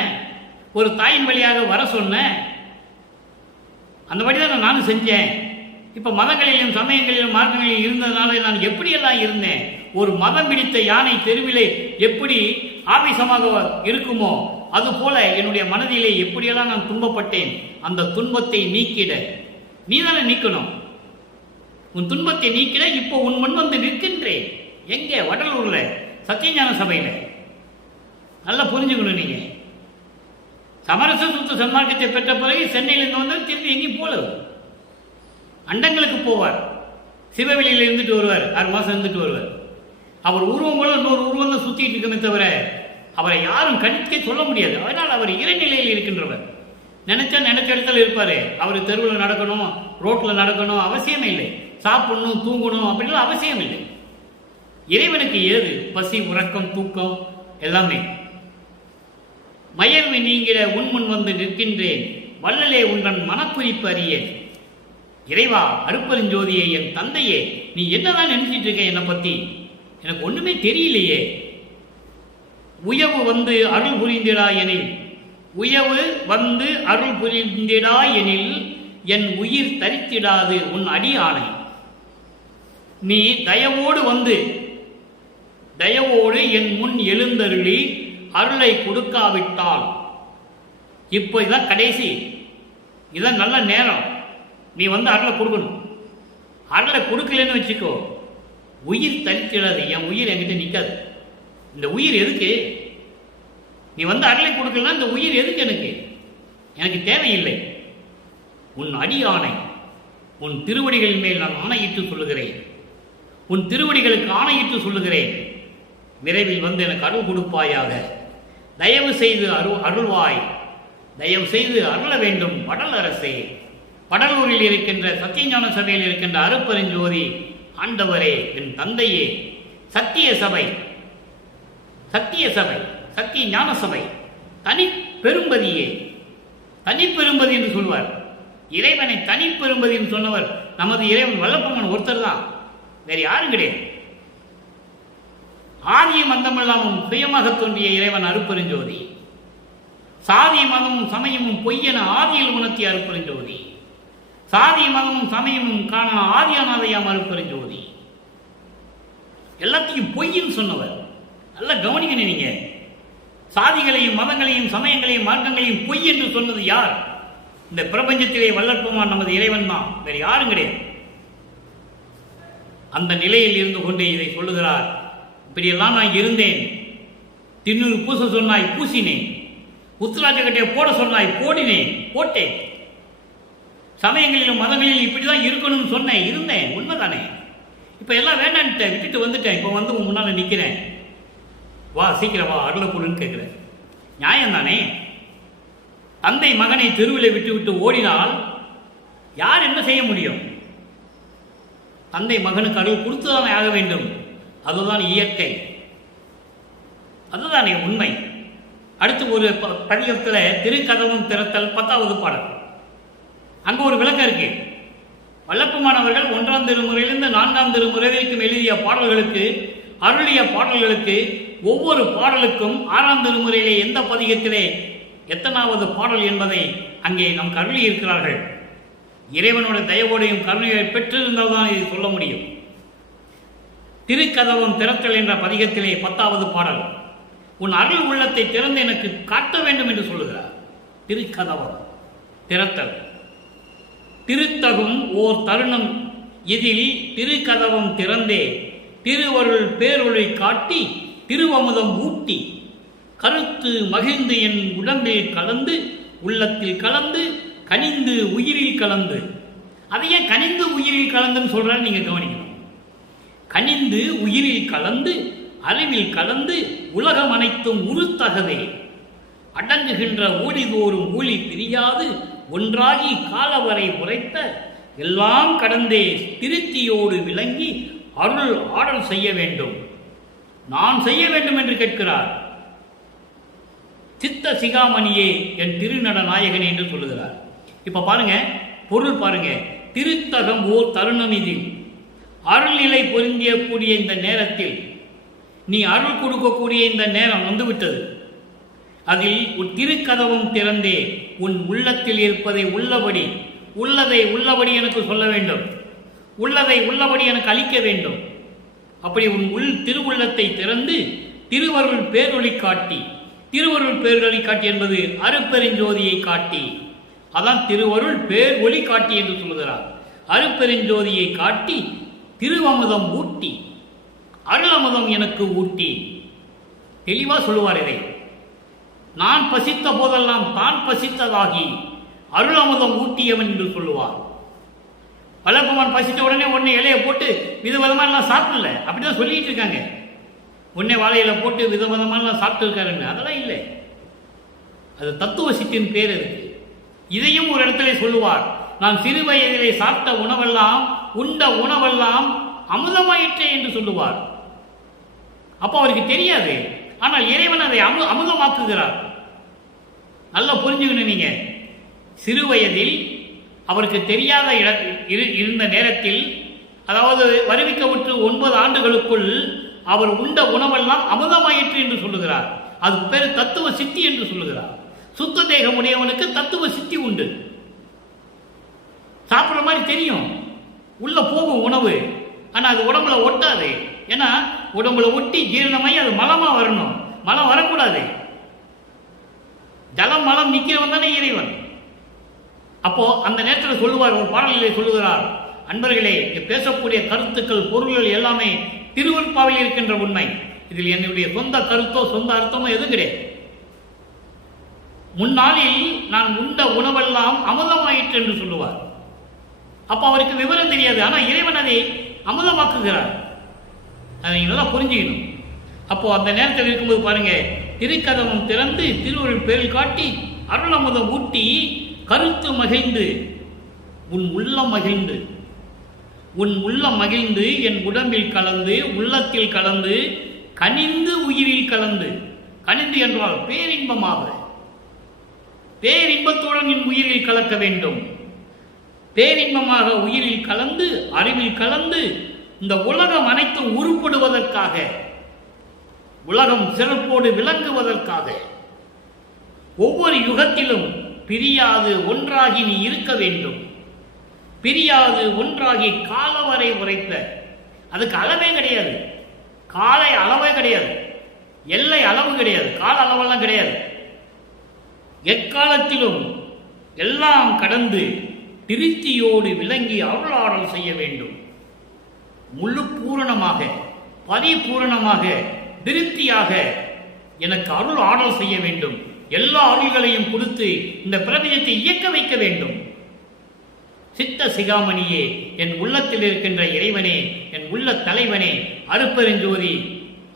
ஒரு தாயின் வழியாக வர சொன்ன, அந்த வழிதான் நானும் செஞ்சேன். இப்போ மதங்களிலும் சமயங்களிலும் மார்க்கங்களிலும் இருந்ததுனால நான் எப்படியெல்லாம் இருந்தேன். ஒரு மதம் பிடித்த யானை தெருவிலே எப்படி ஆவேசமாக இருக்குமோ அதுபோல என்னுடைய மனதிலே எப்படியெல்லாம் நான் துன்பப்பட்டேன். அந்த துன்பத்தை நீக்கிட நீதானே நீக்கணும். உன் துன்பத்தை நீக்கிட இப்போ உன் முன் வந்து நிற்கின்றேன். எங்கே? வடலூர்ல சத்தியஞான சபையில. நல்லா புரிஞ்சுக்கணும். நீங்க சமரச சுத்த சன்மார்க்கத்தை பெற்ற பிறகு சென்னையிலிருந்து வந்து திரும்பி எங்கேயும் போல அண்டங்களுக்கு போவார். சிவவெளியில் இருந்துட்டு வருவார், 6 மாதம் இருந்துட்டு வருவார். அவர் உருவம் போல இன்னொரு உருவம் தான் சுத்திட்டு இருக்கமே தவிர அவரை யாரும் கணிக்க சொல்ல முடியாது. அதனால் அவர் இறைநிலையில் இருக்கின்றவர். நினைச்ச இடத்துல இருப்பாரு. அவர் தெருவில் நடக்கணும், ரோட்டில் நடக்கணும் அவசியமே இல்லை. சாப்பிடணும், தூங்கணும் அப்படின்லாம் அவசியம் இல்லை. இறைவனுக்கு ஏது பசி, உறக்கம், தூக்கம் எல்லாமே. மயர்வு நீங்கிட உன்முன் வந்து நிற்கின்றேன். வள்ளலே உன்றன் மனக்குறிப்பு அறியேன். இறைவா, அருப்பெருஞ்சோதியே, என் தந்தையே, நீ என்னதான் நினைச்சிட்டு இருக்க என்னை பத்தி? எனக்கு ஒண்ணுமே தெரியலையே. உயவு வந்து அருள் புரிந்திடா எனில், உயவு வந்து அருள் புரிந்திடா எனில் என் உயிர் தரித்திடாது உன் அடி ஆணை. நீ தயவோடு வந்து தயவோடு என் முன் எழுந்தருளி அருளை கொடுக்காவிட்டால், இப்போ இதான் கடைசி, இதான் நல்ல நேரம். நீ வந்து அருளை கொடுக்கணும். அருளை கொடுக்கலன்னு வச்சுக்கோ, உயிர் தரிக்கிறது, என் உயிர் என்கிட்ட நிற்காது. இந்த உயிர் எதுக்கு? நீ வந்து அருளை கொடுக்கலாம், இந்த உயிர் எதுக்கு? எனக்கு தேவையில்லை. உன் அடி ஆணை, உன் திருவடிகளின் மேல் நான் ஆணையிட்டு சொல்லுகிறேன், உன் திருவடிகளுக்கு ஆணையிட்டு சொல்லுகிறேன், விரைவில் வந்து எனக்கு அருள் கொடுப்பாயாக. தயவு செய்து அருள்வாய், தயவு செய்து அருள வேண்டும் வடல் அரசே. வடலூரில் இருக்கின்ற சத்தியஞான சபையில் இருக்கின்ற அருட்பெருஞ்சோதி ஆண்டவரே, என் தந்தையே, சத்திய சபை, சத்திய சபை, சத்திய ஞான சபை, தனி பெரும்பதியே. தனி பெரும்பதி என்று சொல்வார். இறைவனை தனி பெரும்பதி என்று சொன்னவர் நமது இறைவன் வல்லப்பம்மன் ஒருத்தர் தான், வேறு யாரும் கிடையாது. ஆதியும் அந்தமெல்லாமும் சுயமாக தோன்றிய இறைவன் அருட்பெருஞ்சோதி. சாதி மதமும் சமயமும் பொய்யென ஆதியில் உணர்த்திய அருட்பெருஞ்சோதி. சாதி மதமும் சமயமும் காண ஆதியானாதையாம் அருட்பெருஞ்சோதி. எல்லாத்தையும் பொய்ன்னு சொன்னவர். நல்லா கவனிக்கணும் நீங்க. சாதிகளையும் மதங்களையும் சமயங்களையும் மார்க்கங்களையும் பொய் என்று சொன்னது யார்? இந்த பிரபஞ்சத்திலே வல்லற்பமான் நமது இறைவன் தான், வேறு யாரும் கிடையாது. அந்த நிலையில் இருந்து கொண்டே இதை சொல்லுகிறார். இப்படியெல்லாம் நான் இருந்தேன். திண்ணூறு பூச சொன்னாய் பூசினேன், உத்தராஜ கட்டையை போட சொன்னாய் போடினேன், போட்டேன். சமயங்களிலும் மதங்களிலும் இப்படிதான் இருக்கணும்னு சொன்னேன், இருந்தேன். உண்மைதானே? இப்போ எல்லாம் வேண்டான்ட்டேன், விட்டுட்டு வந்துட்டேன். இப்போ வந்து உன் முன்னால் நிற்கிறேன், வா சீக்கிரம் வா அருளை கொடுன்னு கேட்குறேன். நியாயம் தானே? தந்தை மகனை தெருவில் விட்டு விட்டு ஓடினால் யார் என்ன செய்ய முடியும்? தந்தை மகனுக்கு அருள் கொடுத்துதானே ஆக வேண்டும். அதுதான் இயற்கை, அதுதானே உண்மை. அடுத்து ஒரு பதிகத்தில் திருக்கதவம் திறத்தல் 10வது பாடல். அங்கே ஒரு விளக்கம் இருக்கு. வல்லப்பமானவர்கள் 1ஆம் திருமுறையிலிருந்து 4ஆம் திருமுறை வரைக்கும் எழுதிய பாடல்களுக்கு, அருளிய பாடல்களுக்கு, ஒவ்வொரு பாடலுக்கும் 6ஆம் திருமுறையிலே எந்த பதிகத்திலே எத்தனாவது பாடல் என்பதை அங்கே நமக்கு அருளி இருக்கிறார்கள். இறைவனோட தயவோடையும் கருணையை பெற்றிருந்தால் தான் இதை சொல்ல முடியும். திருக்கதவம் திறத்தல் என்ற பதிகத்திலே 10வது பாடல், உன் அருள் உள்ளத்தை திறந்து எனக்கு காட்ட வேண்டும் என்று சொல்லுகிறார். திருக்கதவம் திறத்தல். திருத்தகும் ஓர் தருணம் இதில் திருக்கதவம் திறந்தே திருவருள் பேரொளி காட்டி திருவமுதம் ஊட்டி கருத்து மகிழ்ந்து என் உடம்பில் கலந்து உள்ளத்தில் கலந்து கனிந்து உயிரில் கலந்து. அதையே கனிந்து உயிரில் கலந்துன்னு சொல்றாரு, நீங்க கவனிக்கணும். கனிந்து உயிரில் கலந்து அறிவில் கலந்து உலகம் அனைத்தும் உருத்தகவே அடங்குகின்ற ஊழிதோறும் ஊழி பிரியாது ஒன்றாகி காலவரை உரைத்த எல்லாம் கடந்தே திருத்தியோடு விளங்கி அருள் ஆடல் செய்ய வேண்டும், நான் செய்ய வேண்டும் என்று கேட்கிறார். சித்த சிகாமணியே என் திருநட நாயகன் என்று சொல்லுகிறார். இப்ப பாருங்க, பொருள் பாருங்க. திருத்தகம் ஓர் தருணம் இதில், அருள்நிலை பொருந்திய கூடிய இந்த நேரத்தில், நீ அருள் கொடுக்கக்கூடிய இந்த நேரம் வந்துவிட்டது. அதில் உன் திருக்கதவும் திறந்தே உன் உள்ளத்தில் இருப்பதை உள்ளபடி, உள்ளதை உள்ளபடி எனக்கு சொல்ல வேண்டும், உள்ளதை உள்ளபடி எனக்கு அளிக்க வேண்டும். அப்படி உன் திருவுள்ளத்தை திறந்து திருவருள் பேரொளி காட்டி, திருவருள் பேரொளி காட்டி என்பது அருட்பெருஞ்சோதியை காட்டி, அதான் திருவருள் பேர் ஒளி காட்டி என்று சொல்லுகிறார். அருட்பெருஞ்சோதியை காட்டி திருவமுதம் ஊட்டி, அருள் அமுதம் எனக்கு ஊட்டி. தெளிவா சொல்லுவார் இதை. நான் பசித்த போதெல்லாம் தான் பசித்ததாகி அருள் அமுதம் ஊட்டியவன் என்று சொல்லுவார். வல்லப்பமான் பசித்த உடனே ஒன்னே இலையை போட்டு விதவிதமா எல்லாம் சாப்பிடல, அப்படிதான் சொல்லிட்டு இருக்காங்க. ஒன்னே வாழையில போட்டு விதவிதமா எல்லாம் சாப்பிட்டு இருக்காருன்னு, அதெல்லாம் இல்லை. அது தத்துவ சித்தின் பேர் இருக்கு. இதையும் ஒரு இடத்துல சொல்லுவார். நான் சிறு வயதிலே சாப்பிட்ட உணவெல்லாம், உண்ட உணவெல்லாம் அமுதமாயிற்றே என்று சொல்லுவார். அப்போ அவருக்கு தெரியாது, ஆனால் இறைவன் அதை அமுதமாக்குகிறார். நல்லா புரிஞ்சுக்கணும் நீங்க. சிறு வயதில் அவருக்கு தெரியாத இருந்த நேரத்தில், அதாவது வருவிக்கப்பட்டு 9 ஆண்டுகளுக்குள் அவர் உண்ட உணவெல்லாம் அமுதமாயிற்று என்று சொல்லுகிறார். அது பேர் தத்துவ சித்தி என்று சொல்லுகிறார். சுத்த தேகம் உடையவனுக்கு தத்துவ சித்தி உண்டு. சாப்பிட்ற மாதிரி தெரியும், உள்ள போகும் உணவு, ஆனால் அது உடம்புல ஒட்டாது. ஏன்னா உடம்புல ஒட்டி ஜீரணமாய் அது மலமா வரணும், மலம் வரக்கூடாது. ஜலம் மலம் நிற்கிறவன் தானே இறைவன். அப்போ அந்த நேரத்தில் சொல்லுவார், ஒரு பாடலிலே சொல்லுகிறார், அன்பர்களே பேசக்கூடிய கருத்துக்கள் பொருள்கள் எல்லாமே திருவருட்பாவில் இருக்கின்ற உண்மை. இதில் என்னுடைய சொந்த கருத்தோ சொந்த அர்த்தமோ எதுவும் கிடையாது. முன்னாளில் நான் உண்ட உணவெல்லாம் அமுதமாயிற்று என்று சொல்லுவார். அப்ப அவருக்கு விவரம் தெரியாது. ஆனா இறைவன் அதை அமுதமாக்குகிறார். அதை நல்லா புரிஞ்சுக்கணும். அப்போ அந்த நேரத்தில் இருக்கும்போது பாருங்க, திருக்கதவம் திறந்து திருவருள் பேரில் காட்டி அருள் அமுதம் ஊட்டி கருத்து மகிழ்ந்து உன் உள்ளம் மகிழ்ந்து உன் உள்ளம் மகிழ்ந்து என் உடம்பில் கலந்து உள்ளத்தில் கலந்து கனிந்து உயிரில் கலந்து. கனிந்து என்றால் பேரின்பமாக, பேரின்பத்துடன் என் உயிரில் கலக்க வேண்டும். பேரின்பமாக உயிரில் கலந்து அறிவில் கலந்து இந்த உலகம் அனைத்தும் உருப்படுவதற்காக, உலகம் சிறப்போடு விளங்குவதற்காக, ஒவ்வொரு யுகத்திலும் பிரியாது ஒன்றாகி நீ இருக்க வேண்டும். பிரியாது ஒன்றாகி காலவரை உரைத்த, அதுக்கு அளவே கிடையாது, காலை அளவே கிடையாது, எல்லை அளவு கிடையாது, கால அளவெல்லாம் கிடையாது. எக்காலத்திலும் எல்லாம் கடந்து திருப்தியோடு விளங்கி அருளாடல் செய்ய வேண்டும். முழு பூரணமாக பரிபூரணமாக திருப்தியாக எனக்கு அருள் ஆடல் செய்ய வேண்டும். எல்லா அருள்களையும் கொடுத்து இந்த பிரபஞ்சத்தை இயக்க வைக்க வேண்டும். சித்த சிகாமணியே, என் உள்ளத்தில் இருக்கின்ற இறைவனே, என் உள்ள தலைவனே, அருப்பெருஞ்சோதி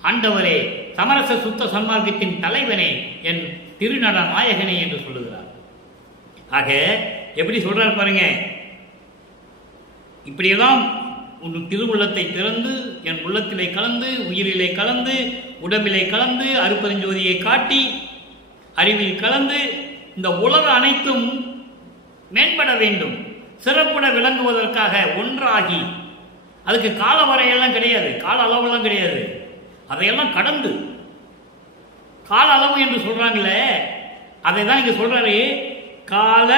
ஆண்டவரே, சமரச சுத்த சன்மார்க்கத்தின் தலைவனே, என் திருநட நாயகனே என்று சொல்லுகிறார். ஆக எப்படி சொல்றார் பாருங்க, இப்படியெல்லாம் உன் திருவுள்ளத்தை திறந்து என் உள்ளத்திலே கலந்து உயிரிலே கலந்து உடம்பிலே கலந்து அருப்பெருஞ்சோதியை காட்டி அறிவில் கலந்து இந்த உலக அனைத்தும் மேம்பட வேண்டும், சிறப்புட விளங்குவதற்காக ஒன்றாகி. அதுக்கு கால வரையெல்லாம் கிடையாது, கால அளவெல்லாம் கிடையாது, அதையெல்லாம் கடந்து. கால அளவு என்று சொல்றாங்களே, அதை தான் இங்க சொல்றாரு. கால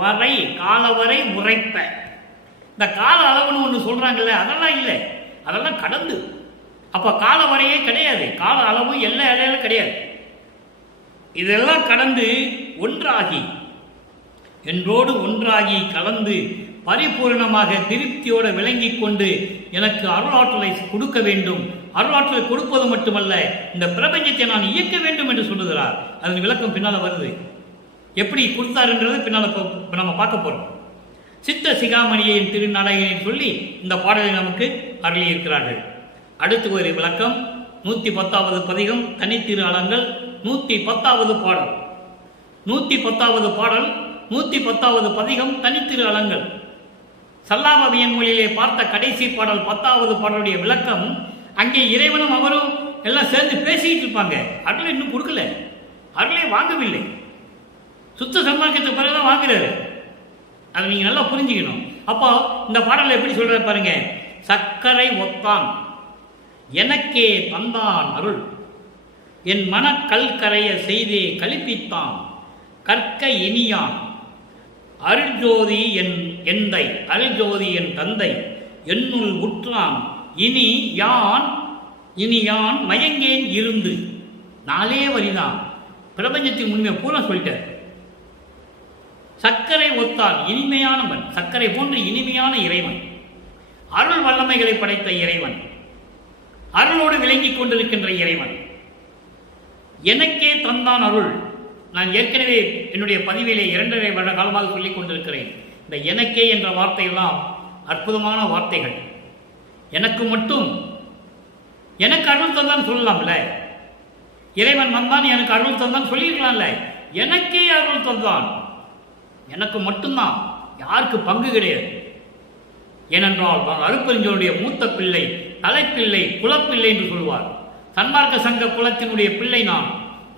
வரை, காலவரை உரைப்ப. இந்த கால அளவுன்னு ஒன்று சொல்றாங்கல்ல, அதெல்லாம் இல்லை, அதெல்லாம் கடந்து. அப்ப கால வரையே கிடையாது, கால அளவு எல்லா இடையிலும் கிடையாது. இதெல்லாம் கடந்து ஒன்றாகி, என்றோடு ஒன்றாகி கலந்து பரிபூர்ணமாக திருப்தியோடு விளங்கி கொண்டு எனக்கு அருளாற்றலை கொடுக்க வேண்டும். அருளாற்றலை கொடுப்பது மட்டுமல்ல, இந்த பிரபஞ்சத்தை நான் இயக்க வேண்டும் என்று சொல்லுகிறார். அதன் விளக்கம் பின்னால வருது. எப்படி கொடுத்தாருன்றது பின்னால நம்ம பார்க்க போறோம். சித்த சிகாமணியின் திருநாடகனை சொல்லி இந்த பாடலை நமக்கு அருளி இருக்கிறார்கள். அடுத்து ஒரு விளக்கம். 110வது பதிகம் தனித்திரு அலங்கள் 110வது பாடல். 110வது பாடல் 110வது பதிகம் தனித்திரு அலங்கள். சல்லாபவியன் மொழியிலே பார்த்த கடைசி பாடல் 10வது பாடலுடைய விளக்கம். அங்கே இறைவனும் அவரும் எல்லாம் சேர்ந்து பேசிக்கிட்டு இருப்பாங்க. அருளை இன்னும் கொடுக்கல, அருளை வாங்கவில்லை. சுத்த சன்மார்க்கத்துக்கு பிறகுதான் வாங்குறாரு. அதை நீங்க நல்லா புரிஞ்சுக்கணும். அப்போ இந்த பாடலை எப்படி சொல்ற பாருங்க. சக்கரை ஒத்தான் எனக்கே தந்தான் அருள், என் மன கல்கரைய செய்தே கழிப்பித்தான், கற்க இனியான் அருள்ஜோதி என் எந்தை, அருள்ஜோதி என் தந்தை, என்னுள் உற்றான் இனி யான் மயங்கேன் இருந்து. நாளே வரிதான் பிரபஞ்சத்தின் உண்மையை பூரா சொல்லிட்டார். சர்க்கரை ஒத்தான் இனிமையானவன், சர்க்கரை போன்று இனிமையான இறைவன், அருள் வல்லமைகளை படைத்த இறைவன், அருளோடு விளங்கிக் கொண்டிருக்கின்ற இறைவன், எனக்கே தந்தான் அருள். நான் ஏற்கனவே என்னுடைய பதிவிலே 2.5 வருட காலமாக சொல்லிக் கொண்டிருக்கிறேன். இந்த எனக்கே என்ற வார்த்தையெல்லாம் அற்புதமான வார்த்தைகள். எனக்கு மட்டும் எனக்கு அருள் தந்தான் சொல்லலாம்ல, இறைவன் வந்தான் எனக்கு அருள் தந்தான் சொல்லியிருக்கலாம்ல. எனக்கே அருள் தந்தான், எனக்கு மட்டும்தான், யாருக்கு பங்கு கிடையாது. ஏனென்றால் நான் அருப்பெருஞ்சோனுடைய மூத்த பிள்ளை, தலைப்பிள்ளை, குலப்பிள்ளை என்று சொல்வார். சன்மார்க்க சங்க குலத்தினுடைய பிள்ளை நான்,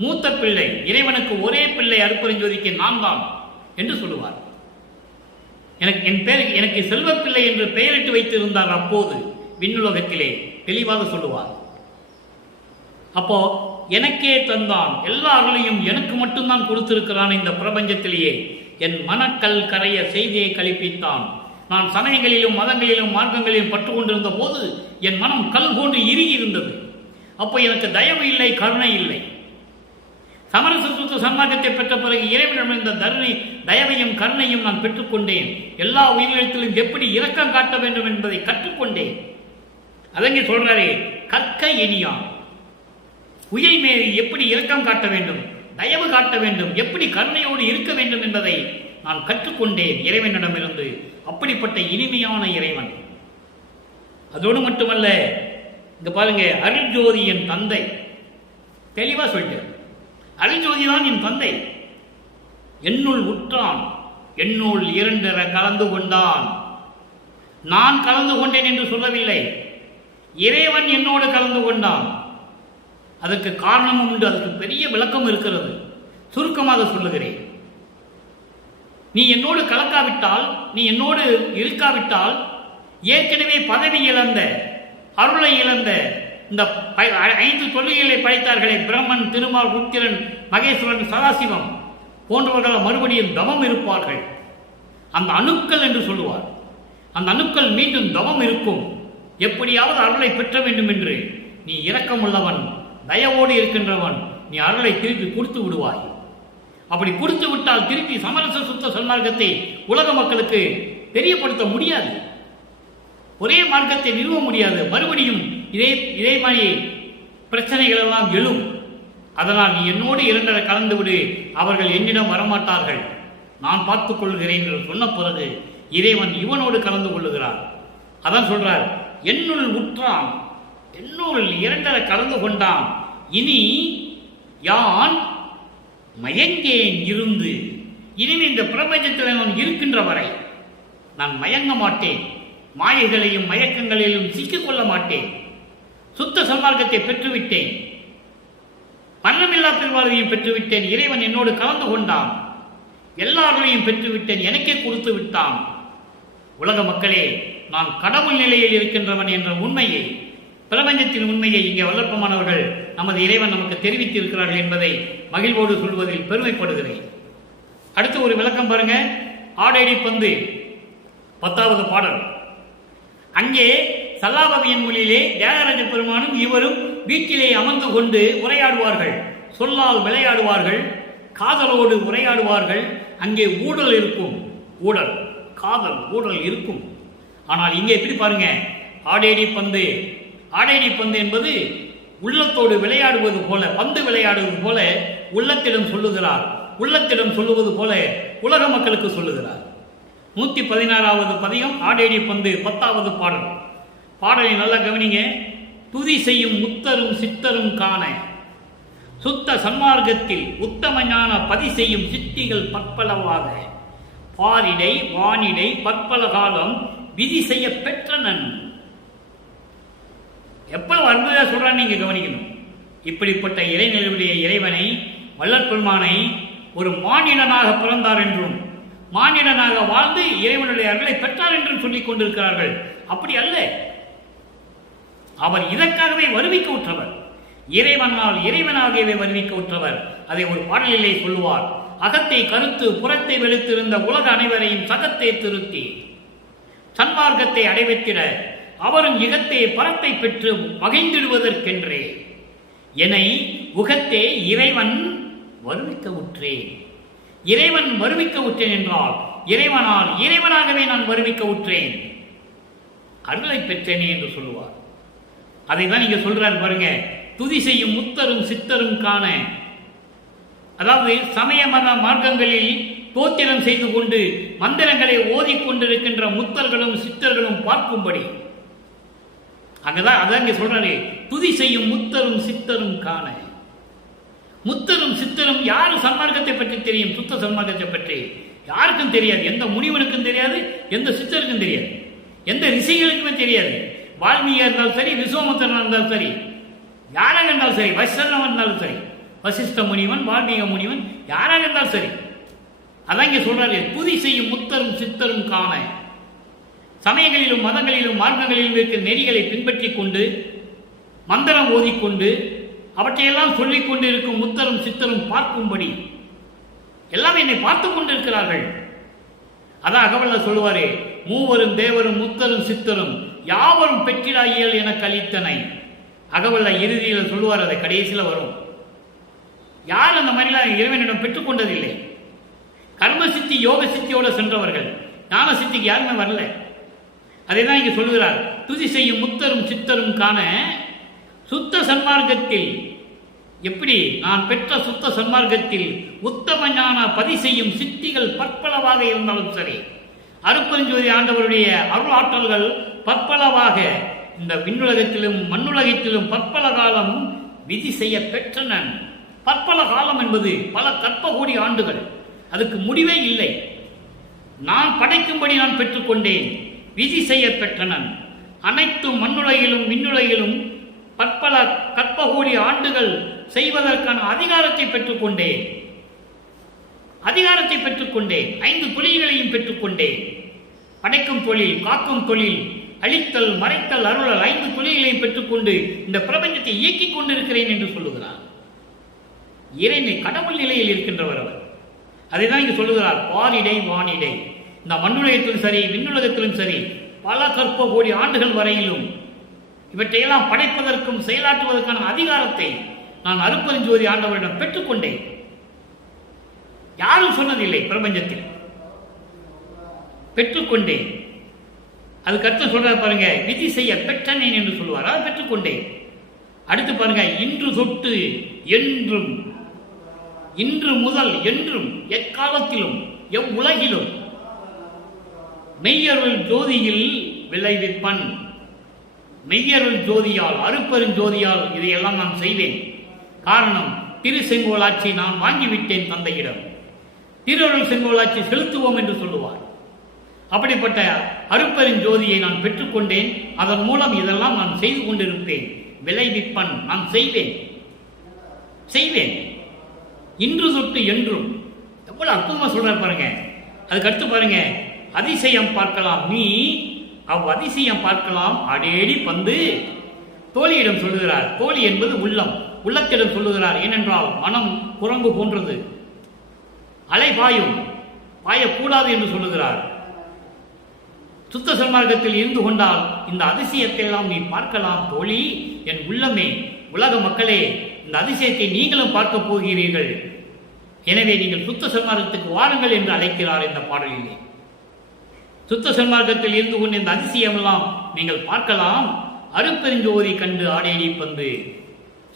மூத்த பிள்ளை, இறைவனுக்கு ஒரே பிள்ளை அருப்பெருஞ்சோதிக்கு நான் தான் என்று சொல்லுவார். எனக்கு செல்வப்பிள்ளை என்று பெயரிட்டு வைத்திருந்தார். அப்போது விண்ணுலகத்திலே தெளிவாக சொல்லுவார். அப்போ எனக்கே தந்தான், எல்லா அருளையும் எனக்கு மட்டும்தான் கொடுத்திருக்கிறான். இந்த பிரபஞ்சத்திலேயே என் மனக்கல் கரைய செய்தியை கழிப்பித்தான். நான் சமயங்களிலும் மதங்களிலும் மார்க்கங்களிலும் பற்று கொண்டிருந்த போது என் மனம் கல் போன்று இறுகி இருந்தது. அப்போ எனக்கு தயவு இல்லை, கருணை இல்லை. சமரச சுத்த சன்மார்க்கத்தை பெற்ற பிறகு இறைவனிடம் தயவையும் கருணையும் நான் பெற்றுக்கொண்டேன். எல்லா உயிரினத்திலும் எப்படி இரக்கம் காட்ட வேண்டும் என்பதை கற்றுக்கொண்டேன். அதங்க சொல்றாரு, கற்க இனியான் உயிர் மேல் எப்படி இரக்கம் காட்ட வேண்டும், தயவு காட்ட வேண்டும், எப்படி கருணையோடு இருக்க வேண்டும் என்பதை நான் கற்றுக்கொண்டேன் இறைவனிடமிருந்து. அப்படிப்பட்ட இனிமையான இறைவன். அதோடு மட்டுமல்ல, இங்க பாருங்க, அருள்ஜோதி என் தந்தை. தெளிவா சொல்கிறார், அருள்ஜோதி தான் என் தந்தை. என்னுள் உற்றான், என்னுள் இரண்டர கலந்து கொண்டான். நான் கலந்து கொண்டேன் என்று சொல்லவில்லை, இறைவன் என்னோடு கலந்து கொண்டான். அதற்கு காரணமும் உண்டு, அதற்கு பெரிய விளக்கம் இருக்கிறது. சுருக்கமாக சொல்லுகிறேன். நீ என்னோடு கலக்காவிட்டால், நீ என்னோடு இருக்காவிட்டால், ஏற்கனவே பதவி இழந்த, அருளை இழந்த இந்த 5 தொல்லைகளை படைத்தார்களே, பிரம்மன், திருமால், ருத்திரன், மகேஸ்வரன், சதாசிவம் போன்றவர்கள் மறுபடியும் தவம் இருப்பார்கள். அந்த அணுக்கள் என்று சொல்லுவார். அந்த அணுக்கள் மீண்டும் தவம் இருக்கும். எப்படியாவது அருளை பெற்ற வேண்டும் என்று. நீ இரக்கமுள்ளவன், தயவோடு இருக்கின்றவன், நீ அருளை திருப்பி கொடுத்து விடுவாய். அப்படி கொடுத்து விட்டால் திருப்பி சமரச சுத்த சன்மார்க்கத்தை உலக மக்களுக்கு தெரியப்படுத்த முடியாது. ஒரே மார்க்கத்தை நிறுவ முடியாது. மறுபடியும் இதே மாதிரி பிரச்சனைகள் எல்லாம் எழும். அதனால் நீ என்னோடு இரண்டரை கலந்து விடு, அவர்கள் என்னிடம் வரமாட்டார்கள், நான் பார்த்துக் கொள்கிறேன் என்று சொன்ன பிறகு இறைவன் இவனோடு கலந்து கொள்ளுகிறார். அதான் சொல்றார், என்னுள் உற்றான், என்னுள் இரண்டரை கலந்து கொண்டான். இனி யான் மயங்கேன் இருந்து. இனிமே இந்த பிரபஞ்சத்தில் நான் இருக்கின்ற வரை நான் மயங்க மாட்டேன், மாயைகளையும் மயக்கங்களிலும் சிக்கிக்கொள்ள மாட்டேன். சுத்த சன்மார்க்கத்தை பெற்றுவிட்டேன், மரணமில்லா பெருவாழ்வையும் பெற்றுவிட்டேன். இறைவன் என்னோடு கலந்து கொண்டான், எல்லாரையும் பெற்றுவிட்டேன், எனக்கே கொடுத்து விட்டான். உலக மக்களே, நான் கடவுள் நிலையில் இருக்கின்றவன் என்ற உண்மையை, பிரபஞ்சத்தின் உண்மையை இங்கே வல்லற்பமானவர்கள் நமது இறைவன் நமக்கு தெரிவித்திருக்கிறார்கள் என்பதை மகிழ்வோடு சொல்வதில் பெருமைப்படுகிறேன். அடுத்து ஒரு விளக்கம் பாருங்க. ஆடேடி பந்து 10வது பாடல். அங்கே சல்லாபவியன் மொழியிலே தியாகராஜ பெருமானும் இவரும் வீட்டிலே அமர்ந்து கொண்டு உரையாடுவார்கள். சொல்லால் விளையாடுவார்கள், காதலோடு உரையாடுவார்கள். அங்கே ஊடல் இருக்கும், ஊடல், காதல், ஊடல் இருக்கும். ஆனால் இங்கே எப்படி பாருங்க, ஆடேடி பந்து. ஆடேடி பந்து என்பது உள்ளத்தோடு விளையாடுவது போல, பந்து விளையாடுவது போல உள்ளத்திடம் சொல்லுகிறார். உள்ளத்திடம் சொல்லுவது போல உலக மக்களுக்கு சொல்லுகிறார். 116வது பதிகம் ஆடேடி பந்து 10வது பாடல். பாடலை நல்லா கவனிங்க. துதி செய்யும் முத்தரும் சித்தரும் காண, சுத்த சன்மார்க்கத்தில் உத்தம ஞான பதி செய்யும் சித்திகள் பற்பலவாக, பாரிடை வானிடை பற்பல காலம் விதி செய்ய பெற்றனன். எவ்வளவு அற்புதமா சொல்றான்னு நீங்க கவனிக்கணும். இப்படிப்பட்ட இறைநிலையுடைய இறைவனை, வல்லற்பெருமானை ஒரு மானிடனாக பிறந்தார் என்றும், மானிடனாக வாழ்ந்து இறைவனுடைய அருளை பெற்றார் என்றும் சொல்லிக் கொண்டிருக்கிறார்கள். அப்படி அல்ல, அவர் இதற்காகவே வருவிக்க உற்றவர். இறைவனால் இறைவனாகவே வருவிக்க உற்றவர். அதை ஒரு பாடலிலே சொல்லுவார். அகத்தை கருத்து புறத்தை வெளுத்திருந்த உலக அனைவரையும் சகத்தை திருத்தி சன்மார்க்கத்தை அடைவித்திட அவரும் இகத்தே பரத்தை பெற்று மகிழ்ந்திடுவதற்கென்றே என்னை உகத்தே இறைவன் வருவிக்க உற்றேன். இறைவன் வருவிக்க உற்றேன் என்றால் இறைவனால் இறைவனாகவே நான் வருவிக்க உற்றேன், அருளை பெற்றேனே என்று சொல்லுவார். அதை தான் நீங்க சொல்றாரு பாருங்க. துதி செய்யும் முத்தரும் சித்தரும் காண, அதாவது சமய மத மார்க்கங்களில் தோத்திரம் செய்து கொண்டு மந்திரங்களை ஓதிக்கொண்டிருக்கின்ற முத்தர்களும் சித்தர்களும் பார்க்கும்படி. அங்கதான் அதான் இங்க சொல்றாரு, துதி செய்யும் முத்தரும் சித்தரும் காண. முத்தரும் சித்தரும் யாரு சன்மார்க்கத்தை பற்றி தெரியும்? சுத்த சன்மார்க்கத்தை பற்றி யாருக்கும் தெரியாது. எந்த முனிவனுக்கும் தெரியாது, எந்த சித்தருக்கும் தெரியாது, எந்த ரிஷிகளுக்குமே தெரியாது. வால்மீகியா இருந்தாலும் சரி, விஸ்வாமித்திரனா இருந்தாலும் சரி, யாராக இருந்தாலும் சரி, வசிஷ்டனா இருந்தாலும் சரி, வசிஷ்ட முனிவன், வால்மீக முனிவன், யாராக இருந்தாலும் சரி. அதான் இங்க சொல்றாரு, துதி செய்யும் முத்தரும் சித்தரும் காண. சமயங்களிலும் மதங்களிலும் மார்க்கங்களிலும் இருக்கிற நெறிகளை பின்பற்றி கொண்டு மந்திரம் ஓதிக்கொண்டு அவற்றையெல்லாம் சொல்லிக் கொண்டு இருக்கும் முத்தரும் சித்தரும் பார்க்கும்படி எல்லாம் என்னை பார்த்து கொண்டிருக்கிறார்கள். அதான் அகவல்ல சொல்லுவாரு, மூவரும் தேவரும் முத்தரும் சித்தரும் யாவரும் பெற்றிடாயியல் என கழித்தனை. அகவல்ல இறுதியில் சொல்லுவார், அதை கடைசியில் வரும். யார் அந்த மாதிரிலாம் இறைவனிடம் பெற்றுக்கொண்டதில்லை. கர்ம சித்தி யோக சித்தியோடு சென்றவர்கள், ஞான சித்திக்கு யாருமே வரல. அதை தான் இங்கே சொல்லுகிறார். துதி செய்யும் முத்தரும் சித்தரும் காண சுத்த சன்மார்க்கத்தில் எப்படி நான் பெற்ற சுத்த சன்மார்க்கத்தில் உத்தம ஞான பதி செய்யும் சித்திகள் பற்பளவாக இருந்தாலும் சரி, அருட்பெருஞ்சோதி ஆண்டவருடைய அருள் ஆற்றல்கள் பற்பளவாக இந்த விண்ணுலகத்திலும் மண்ணுலகத்திலும் பற்பல காலம் விதி செய்ய பெற்றனன். பற்பல காலம் என்பது பல கற்ப கோடி ஆண்டுகள், அதுக்கு முடிவே இல்லை. நான் படைக்கும்படி நான் பெற்றுக்கொண்டேன், விதி செய்ய பெற்றனன். அனைத்தும் மண்ணுலகிலும் விண்ணுலகிலும் பற்பல கற்ப கோடி ஆண்டுகள் செய்வதற்கான அதிகாரத்தை பெற்றுக்கொண்டேன். 5 தொழில்களையும் பெற்றுக்கொண்டேன். படைக்கும் தொழில், காக்கும் தொழில், அழித்தல், மறைத்தல், அருளல் 5 தொழில்களையும் பெற்றுக்கொண்டு இந்த பிரபஞ்சத்தை இயக்கிக் கொண்டிருக்கிறேன் என்று சொல்லுகிறார். இறைமை கடவுள் நிலையில் இருக்கின்றவர் அவர். அதைதான் இங்கு சொல்லுகிறார். பாரிடை வானிடை, இந்த மண்ணுலகத்திலும் சரி விண்ணுலகத்திலும் சரி பல கற்ப கோடி ஆண்டுகள் வரையிலும் இவற்றையெல்லாம் படைப்பதற்கும் செயலாற்றுவதற்கான அதிகாரத்தை நான் அருட்பெருஞ்சோதி ஆண்டவரிடம் பெற்றுக்கொண்டேன். யாரும் சொன்னதில்லை, பிரபஞ்சத்தில் பெற்றுக்கொண்டேன். அதுக்கு அர்த்தம் சொல்ற பாருங்க, விதி செய்ய பெற்றனேன் என்று சொல்லுவார். அதை பெற்றுக்கொண்டேன். அடுத்து பாருங்க, இன்று தொட்டு என்றும், இன்று முதல் என்றும், எக்காலத்திலும், எவ்வுலகிலும் மெய்யருள் ஜோதியில் விளைவிப்பன். மெய்யருள் ஜோதியால், அருட்பெருஞ்சோதியால் இதையெல்லாம் நான் செய்வேன். காரணம், திரு செங்கோலாட்சி நான் வாங்கிவிட்டேன் தந்தையிடம். திருவருள் செங்கோலாட்சி செலுத்துவோம் என்று சொல்லுவார். அப்படிப்பட்ட அருட்பெருஞ்சோதியை நான் பெற்றுக்கொண்டேன். அதன் மூலம் இதெல்லாம் நான் செய்து கொண்டிருப்பேன். விளைவிப்பன், நான் செய்வேன். இன்று தொட்டு என்றும். எவ்வளவு அற்புதமா சொல்றாரு பாருங்க. அதுக்கு அடுத்து பாருங்க, அதிசயம் பார்க்கலாம் நீ அதிசயம் பார்க்கலாம் அடேடி பந்து. தோழியிடம் சொல்லுகிறார். தோழி என்பது உள்ளம், உள்ளத்திடம் சொல்லுகிறார். ஏனென்றால் மனம் குரங்கு போன்றது, அலை பாயக்கூடாது என்று சொல்லுகிறார். சுத்த சன்மார்க்கத்தில் இருந்து கொண்டால் இந்த அதிசயத்தை எல்லாம் நீ பார்க்கலாம் தோழி. என் உள்ளமே, உலக மக்களே, இந்த அதிசயத்தை நீங்களும் பார்க்க போகிறீர்கள். எனவே நீங்கள் சுத்த சன்மார்க்கத்துக்கு வாருங்கள் என்று அழைக்கிறார் இந்த பாடலிலே. சுத்த சன்மார்க்கத்தில் இருந்து கொண்டு இந்த அதிசயம் எல்லாம் நீங்கள் பார்க்கலாம். அருட்பெருஞ்சோதி கண்டு ஆடேடி பந்து.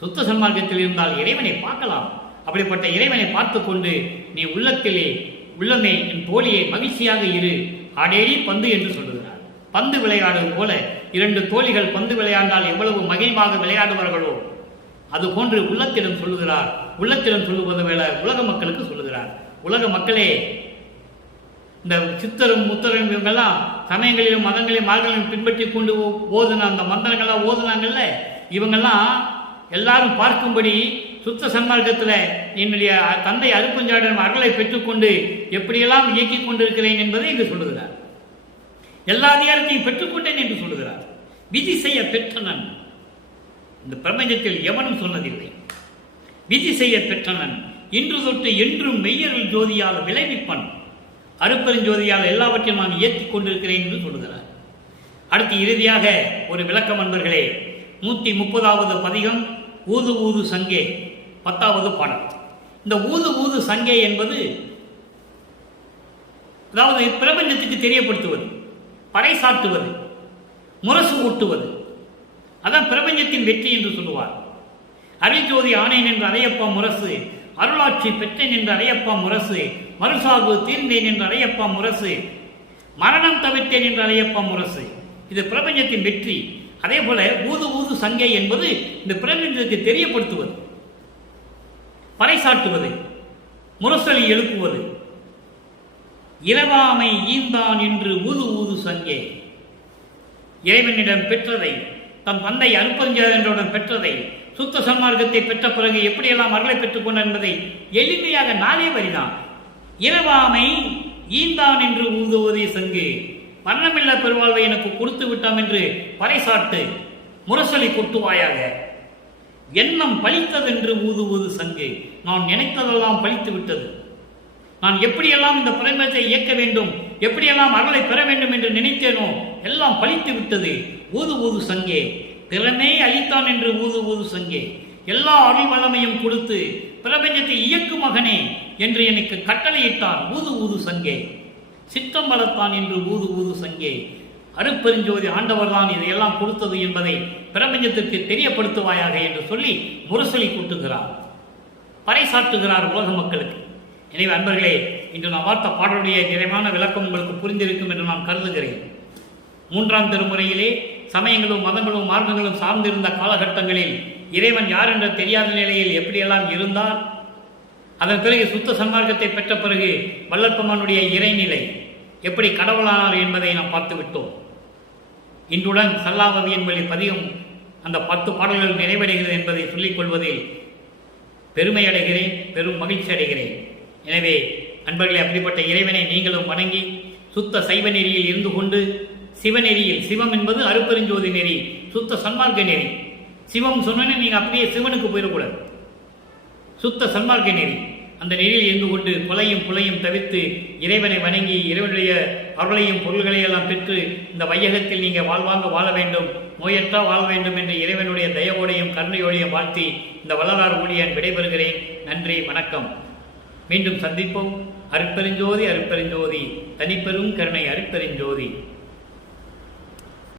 சுத்த சன்மார்க்கத்தில் இருந்தால் இறைவனை பார்க்கலாம். அப்படிப்பட்ட இறைவனை பார்த்து கொண்டு நீ உள்ளமே என் தோழியை மகிழ்ச்சியாக இரு, ஆடேடி பந்து என்று சொல்லுகிறார். பந்து விளையாடுவது போல 2 தோழிகள் பந்து விளையாண்டால் எவ்வளவு மகிழ்வாக விளையாடுவார்களோ அதுபோன்று உள்ளத்திடம் சொல்லுகிறார். உள்ளத்திடம் சொல்லுவது வேலை உலக மக்களுக்கு சொல்லுகிறார். உலக மக்களே, இந்த சித்தரும் முத்தரும் இவங்கெல்லாம் சமயங்களிலும் மதங்களையும் மார்களிலும் பின்பற்றி கொண்டு ஓதுன அந்த மந்திரங்கள்லாம் ஓதுனாங்கல்ல, இவங்கெல்லாம் எல்லாரும் பார்க்கும்படி சுத்த சன்மார்க்கத்தில் என்னுடைய தந்தை அருட்பெருஞ்சோதியிடம் அருளை பெற்றுக்கொண்டு எப்படியெல்லாம் இயக்கிக் கொண்டிருக்கிறேன் என்பதை இங்கு சொல்லுகிறார். எல்லா அதிகாரத்தையும் பெற்றுக்கொண்டேன் என்று சொல்லுகிறார். விதி செய்ய பெற்றனன். இந்த பிரபஞ்சத்தில் எவனும் சொன்னதில்லை. விதி செய்ய பெற்றனன். இன்று தொட்டு என்றும் மெய்யருள் ஜோதியால் விளைவிப்பன். அருட்பெருஞ்சோதியால் எல்லாவற்றையும் நான் இயக்கிக் கொண்டிருக்கிறேன் என்று சொல்லுகிறார். அடுத்து இறுதியாக ஒரு விளக்கம் அன்பர்களே. 130வது பதிகம் ஊது ஊது சங்கே, 10வது பாடல். இந்த ஊது ஊது சங்கே என்பது அதாவது பிரபஞ்சத்துக்கு தெரியப்படுத்துவது, பறைசாட்டுவது, முரசு ஊட்டுவது. அதான் பிரபஞ்சத்தின் வெற்றி என்று சொல்லுவார். அருள்ஜோதி ஆனேன் என்று அறையப்பா முரசு, அருளாட்சி பெற்றேன் என்று அறையப்பா முரசு, மறுசார்பு தீர்ந்தேன் என்று அறையப்பா முரசு, மரணம் தவிர்த்தேன் என்று அறையப்பா முரசு. இது பிரபஞ்சத்தின் வெற்றி. அதே போல ஊது ஊது சங்கை என்பது இந்த பிரபஞ்சத்துக்கு தெரியப்படுத்துவது, பறைசாட்டுவது, முரசொலி எழுப்புவது. இரவாமை ஈந்தான் என்று ஊது ஊது சங்கே. இறைவனிடம் பெற்றதை, தன் தந்தை அருட்பெருஞ்சோதியிடம் பெற்றதை, சுத்த சன்மார்க்கத்தை பெற்ற பிறகு எப்படியெல்லாம் அருளை பெற்றுக் கொண்டார் என்பதை எளிமையாக 4 வரிதான். இரவாமை ஈந்தான் என்று ஊதுவதே சங்கு. மரணமில்லா பெருவாழ்வை எனக்கு கொடுத்து விட்டாம் என்று பறைசாட்டு, முரசொலி கொட்டுவாயாக. எண்ணம் பலித்ததென்று ஊதுவது சங்கு. நான் நினைத்ததெல்லாம் பலித்து விட்டது. நான் எப்படியெல்லாம் இந்த பிரபஞ்சத்தை இயக்க வேண்டும், எப்படியெல்லாம் அருளை பெற வேண்டும் என்று நினைத்தேனோ எல்லாம் பலித்து விட்டது. ஊது ஊது சங்கே. திறமே அளித்தான் என்று ஊது ஊது சங்கே. எல்லா அருள் வல்லமையும் கொடுத்து பிரபஞ்சத்தை இயக்கும் மகனே என்று எனக்கு கட்டளையிட்டான். ஊது ஊது சங்கே. சித்தம் வளர்த்தான் என்று ஊது ஊது சங்கே. அருட்பெருஞ்சோதி ஆண்டவர்தான் இதையெல்லாம் கொடுத்தது என்பதை பிரபஞ்சத்திற்கு தெரியப்படுத்துவாயாக என்று சொல்லி முரசொலி கூட்டுகிறார், பறைசாற்றுகிறார் உலக மக்களுக்கு. எனவே அன்பர்களே, இன்று நான் பார்த்த பாடலுடைய நிறைவான விளக்கம் உங்களுக்கு புரிந்திருக்கும் என்று நான் கருதுகிறேன். 3ஆம் திருமுறையிலே சமயங்களும் மதங்களும் மார்க்கங்களும் சார்ந்திருந்த காலகட்டங்களில் இறைவன் யார் என்ற தெரியாத நிலையில் எப்படியெல்லாம் இருந்தார், அதன் பிறகு சுத்த சன்மார்க்கத்தை பெற்ற பிறகு வல்லற்பமானுடைய இறைநிலை எப்படி கடவுளானார் என்பதை நாம் பார்த்து விட்டோம். இன்றுடன் சல்லாவதியின் வழி பதியும் அந்த 10 பாடல்கள் நிறைவடைகிறது என்பதை சொல்லிக் கொள்வதில் பெருமை அடைகிறேன், பெரும் மகிழ்ச்சி அடைகிறேன். எனவே அன்பர்களே, அப்படிப்பட்ட இறைவனை நீங்களும் வணங்கி சுத்த சைவ நெறியில் இருந்து கொண்டு சிவநெறியில், சிவம் என்பது அருட்பெருஞ்சோதி நெறி, சுத்த சன்மார்க்க நெறி. சிவம் சொன்னோன்னே நீங்கள் அப்படியே சிவனுக்கு போயிடக்கூடாது. சுத்த சன்மார்க்க நெறி, அந்த நெறியில் இருந்து கொண்டு கொலையும் புலையும் தவிர்த்து இறைவனை வணங்கி இறைவனுடைய அருளையும் பொருள்களையெல்லாம் பெற்று இந்த வையகத்தில் நீங்கள் வாழ்வாங்க வாழ வேண்டும், நோயற்றா வாழ வேண்டும் என்று இறைவனுடைய தயவோடையும் கருணையோடையும் வாழ்த்தி இந்த வள்ளலார் ஊழியன் விடைபெறுகிறேன். நன்றி, வணக்கம். மீண்டும் சந்திப்போம். அருட்பெருஞ்சோதி, அருட்பெருஞ்சோதி, தனிப்பெரும் கருணை அருட்பெருஞ்சோதி.